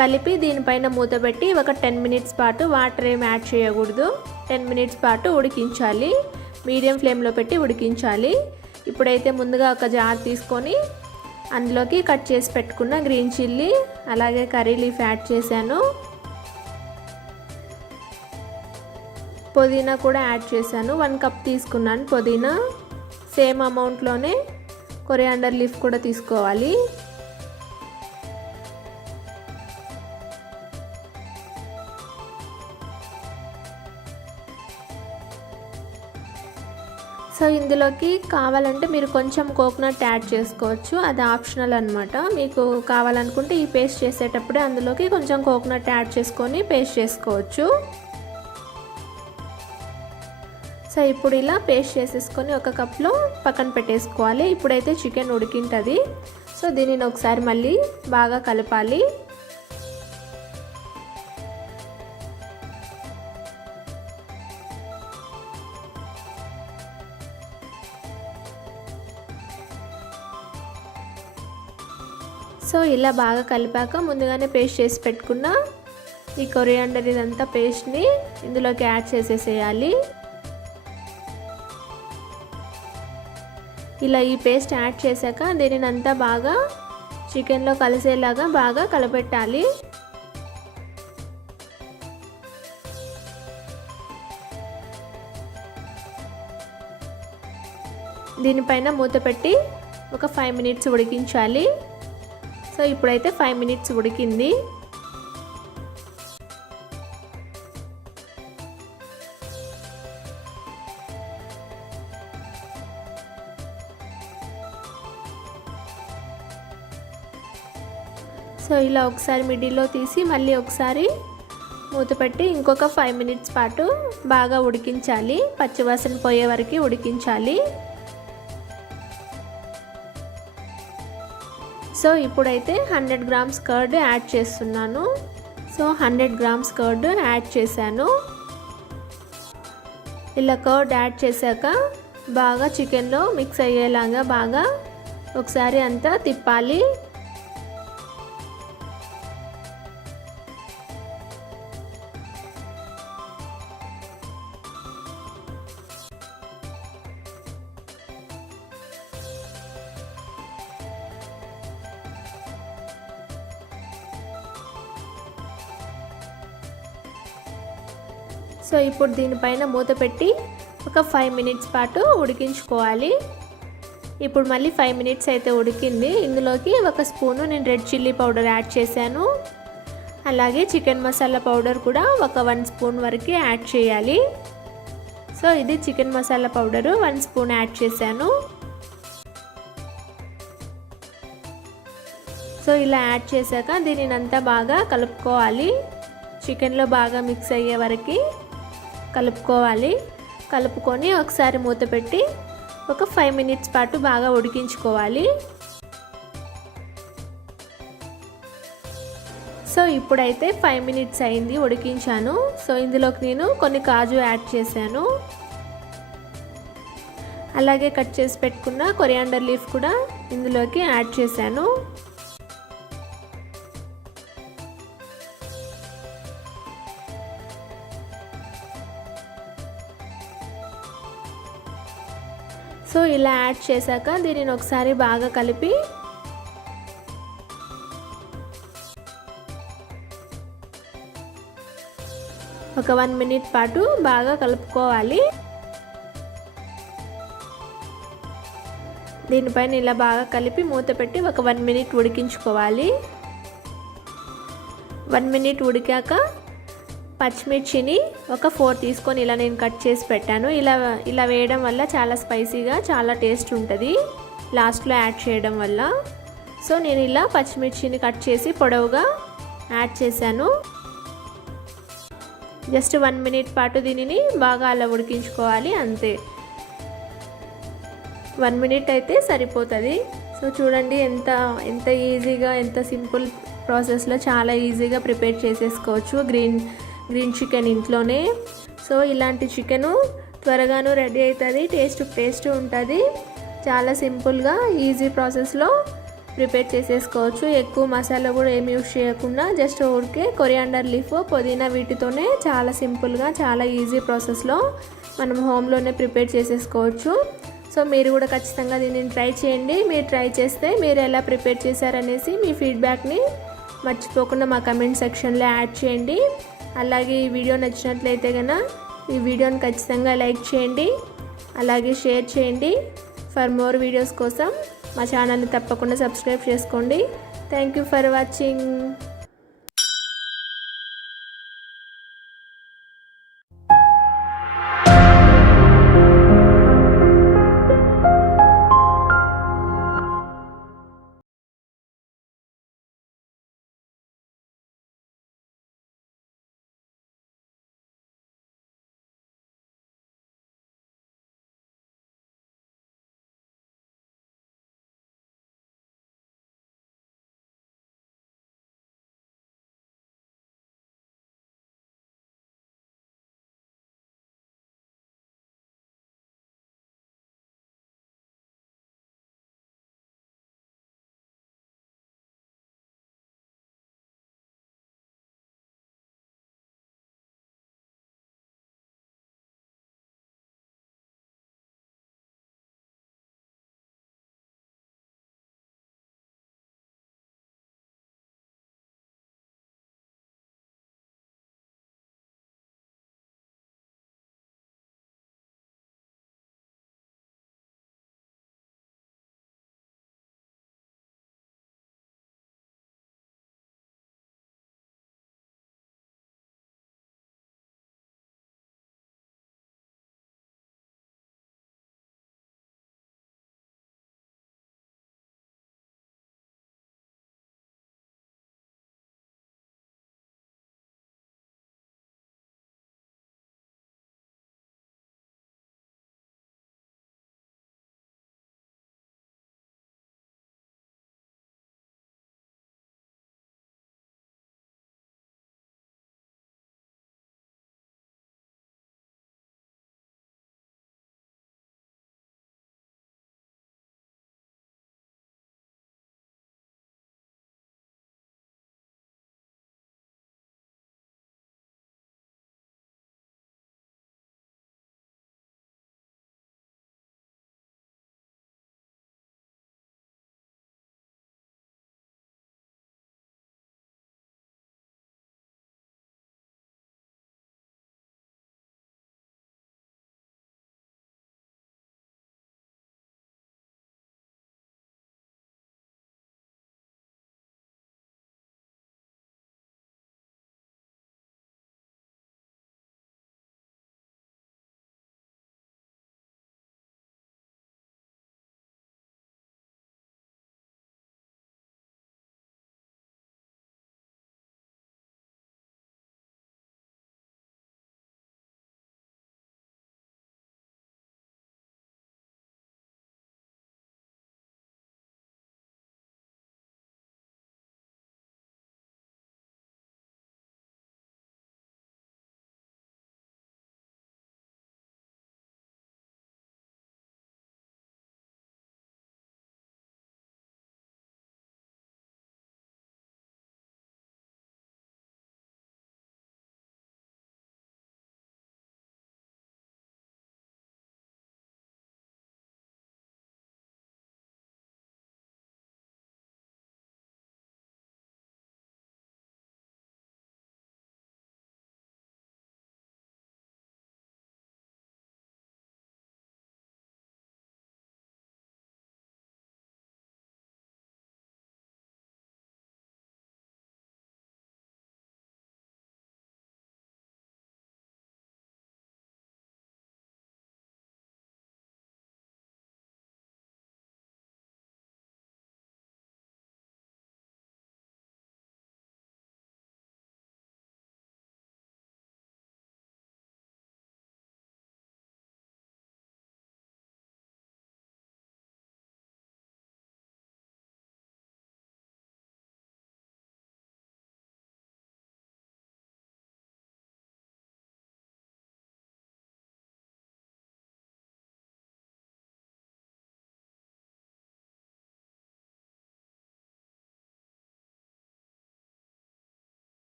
కలిపి దీనిపైన మూత పెట్టి ఒక 10 మినిట్స్ పాటు వాటర్ ఏం యాడ్ చేయకూడదు, 10 మినిట్స్ పాటు ఉడికించాలి. మీడియం ఫ్లేమ్లో పెట్టి ఉడికించాలి. ఇప్పుడైతే ముందుగా ఒక జార్ తీసుకొని అందులోకి కట్ చేసి పెట్టుకున్న గ్రీన్ చిల్లీ అలాగే కర్రీ లీఫ్ యాడ్ చేశాను. పుదీనా కూడా యాడ్ చేశాను, 1 కప్ తీసుకున్నాను పుదీనా. సేమ్ అమౌంట్లోనే కొరియాండర్ లీఫ్ కూడా తీసుకోవాలి. సో ఇందులోకి కావాలంటే మీరు కొంచెం కోకోనట్ యాడ్ చేసుకోవచ్చు, అది ఆప్షనల్ అనమాట. మీకు కావాలనుకుంటే ఈ పేస్ట్ చేసేటప్పుడే అందులోకి కొంచెం కోకోనట్ యాడ్ చేసుకొని పేస్ట్ చేసుకోవచ్చు. సో ఇప్పుడు ఇలా పేస్ట్ చేసేసుకొని ఒక కప్లో పక్కన పెట్టేసుకోవాలి. ఇప్పుడైతే చికెన్ ఉడికింటుంది. సో దీనిని ఒకసారి మళ్ళీ బాగా కలపాలి. సో ఇలా బాగా కలిపాక ముందుగానే పేస్ట్ చేసి పెట్టుకున్న ఈ కొరియాండర్ ఇదంతా పేస్ట్ని ఇందులోకి యాడ్ చేసేసేయాలి. ఇలా ఈ పేస్ట్ యాడ్ చేశాక దీనిని అంతా బాగా చికెన్లో కలిసేలాగా బాగా కలపెట్టాలి. దీనిపైన మూత పెట్టి ఒక 5 మినిట్స్ ఉడికించాలి. సో ఇప్పుడైతే 5 మినిట్స్ ఉడికింది. సో ఇలా ఒకసారి మిడిల్లో తీసి మళ్ళీ ఒకసారి మూత పెట్టి ఇంకొక 5 మినిట్స్ పాటు బాగా ఉడికించాలి. పచ్చివాసన పోయే వరకు ఉడికించాలి. సో ఇప్పుడైతే 100 గ్రామ్స్ కర్డ్ యాడ్ చేస్తున్నాను. సో 100 గ్రామ్స్ కర్డ్ యాడ్ చేశాను. ఇలా కర్డ్ యాడ్ చేశాక బాగా చికెన్లో మిక్స్ అయ్యేలాగా బాగా ఒకసారి అంతా తిప్పాలి. సో ఇప్పుడు దీనిపైన మూత పెట్టి ఒక 5 మినిట్స్ పాటు ఉడికించుకోవాలి. ఇప్పుడు మళ్ళీ 5 మినిట్స్ అయితే ఉడికింది. ఇందులోకి ఒక స్పూను నేను రెడ్ చిల్లీ పౌడర్ యాడ్ చేశాను. అలాగే చికెన్ మసాలా పౌడర్ కూడా ఒక 1 స్పూన్ వరకు యాడ్ చేయాలి. సో ఇది chicken masala powder 1 spoon add చేశాను. సో ఇలా యాడ్ చేశాక దీనిని అంతా బాగా కలుపుకోవాలి. చికెన్లో బాగా మిక్స్ అయ్యే వరకు కలుపుకోవాలి. కలుపుకొని ఒకసారి మూత పెట్టి ఒక 5 మినిట్స్ పాటు బాగా ఉడికించుకోవాలి. సో ఇప్పుడైతే 5 మినిట్స్ అయింది ఉడికించాను. సో ఇందులోకి నేను కొన్ని కాజు యాడ్ చేశాను. అలాగే కట్ చేసి పెట్టుకున్న కొరియాండర్ లీఫ్ కూడా ఇందులోకి యాడ్ చేశాను. సో ఇలా యాడ్ చేశాక దీనిని ఒకసారి బాగా కలిపి ఒక 1 మినిట్ పాటు బాగా కలుపుకోవాలి. దీనిపైన ఇలా బాగా కలిపి మూత పెట్టి ఒక 1 మినిట్ ఉడికించుకోవాలి. 1 మినిట్ ఉడికాక పచ్చిమిర్చిని ఒక 4 తీసుకొని ఇలా నేను కట్ చేసి పెట్టాను. ఇలా వేయడం వల్ల చాలా స్పైసీగా చాలా టేస్ట్ ఉంటుంది లాస్ట్లో యాడ్ చేయడం వల్ల. సో నేను ఇలా పచ్చిమిర్చిని కట్ చేసి పొడవుగా యాడ్ చేశాను. జస్ట్ 1 మినిట్ పాటు దీనిని బాగా అలా ఉడికించుకోవాలి అంతే. 1 మినిట్ అయితే సరిపోతుంది. సో చూడండి ఎంత ఈజీగా ఎంత సింపుల్ ప్రాసెస్లో చాలా ఈజీగా ప్రిపేర్ చేసేసుకోవచ్చు గ్రీన్ చికెన్ ఇంట్లోనే. సో ఇలాంటి చికెను త్వరగాను రెడీ అవుతుంది, టేస్ట్ ఉంటుంది. చాలా సింపుల్గా ఈజీ ప్రాసెస్లో ప్రిపేర్ చేసేసుకోవచ్చు. ఎక్కువ మసాలా కూడా ఏమి యూస్ చేయకుండా జస్ట్ ఊరికే కొరియాండర్ లీఫ్, పుదీనా వీటితోనే చాలా సింపుల్గా చాలా ఈజీ ప్రాసెస్లో మనం హోమ్లోనే ప్రిపేర్ చేసేసుకోవచ్చు. సో మీరు కూడా ఖచ్చితంగా దీనిని ట్రై చేయండి. మీరు ట్రై చేస్తే మీరు ఎలా ప్రిపేర్ చేశారనేసి మీ ఫీడ్బ్యాక్ని మర్చిపోకుండా మా కమెంట్ సెక్షన్లో యాడ్ చేయండి. అలాగే ఈ వీడియో నచ్చినట్లయితే కనుక ఈ వీడియోని ఖచ్చితంగా లైక్ చేయండి, అలాగే షేర్ చేయండి. ఫర్ మోర్ వీడియోస్ కోసం మా ఛానల్ని తప్పకుండా సబ్స్క్రైబ్ చేసుకోండి. Thank you for watching.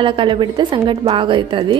అలా కలబెడితే సంగటి బాగా అవుతుంది.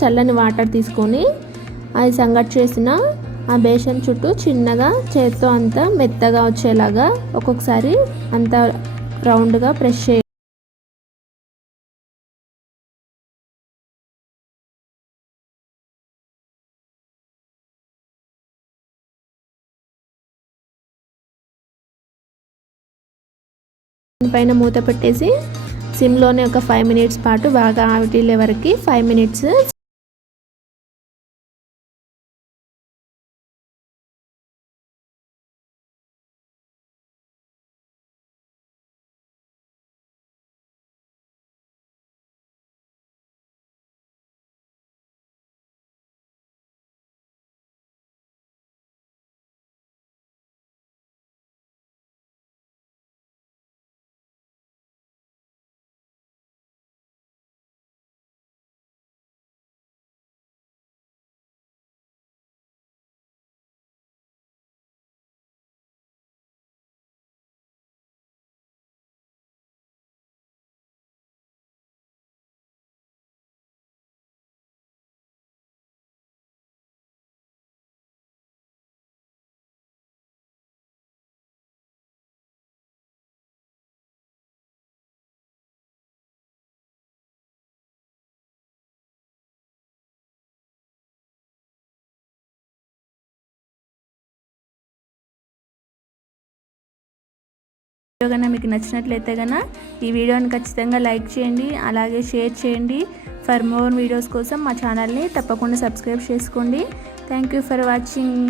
చల్లని వాటర్ తీసుకొని అది సంగటి చేసిన ఆ బేషన్ చుట్టూ చిన్నగా చేత్తో అంతా మెత్తగా వచ్చేలాగా ఒక్కొక్కసారి అంతా రౌండ్గా ప్రెస్ చేయాలి. పైన మూత పెట్టేసి సిమ్లోనే ఒక 5 మినిట్స్ పాటు బాగా ఆవిరిలే వరకు 5 మినిట్స్ వీడియో కన్నా మీకు నచ్చినట్లయితే కన్నా ఈ వీడియోని ఖచ్చితంగా లైక్ చేయండి, అలాగే షేర్ చేయండి. ఫర్ మోర్ వీడియోస్ కోసం మా ఛానల్ని తప్పకుండా సబ్స్క్రైబ్ చేసుకోండి. Thank you for watching.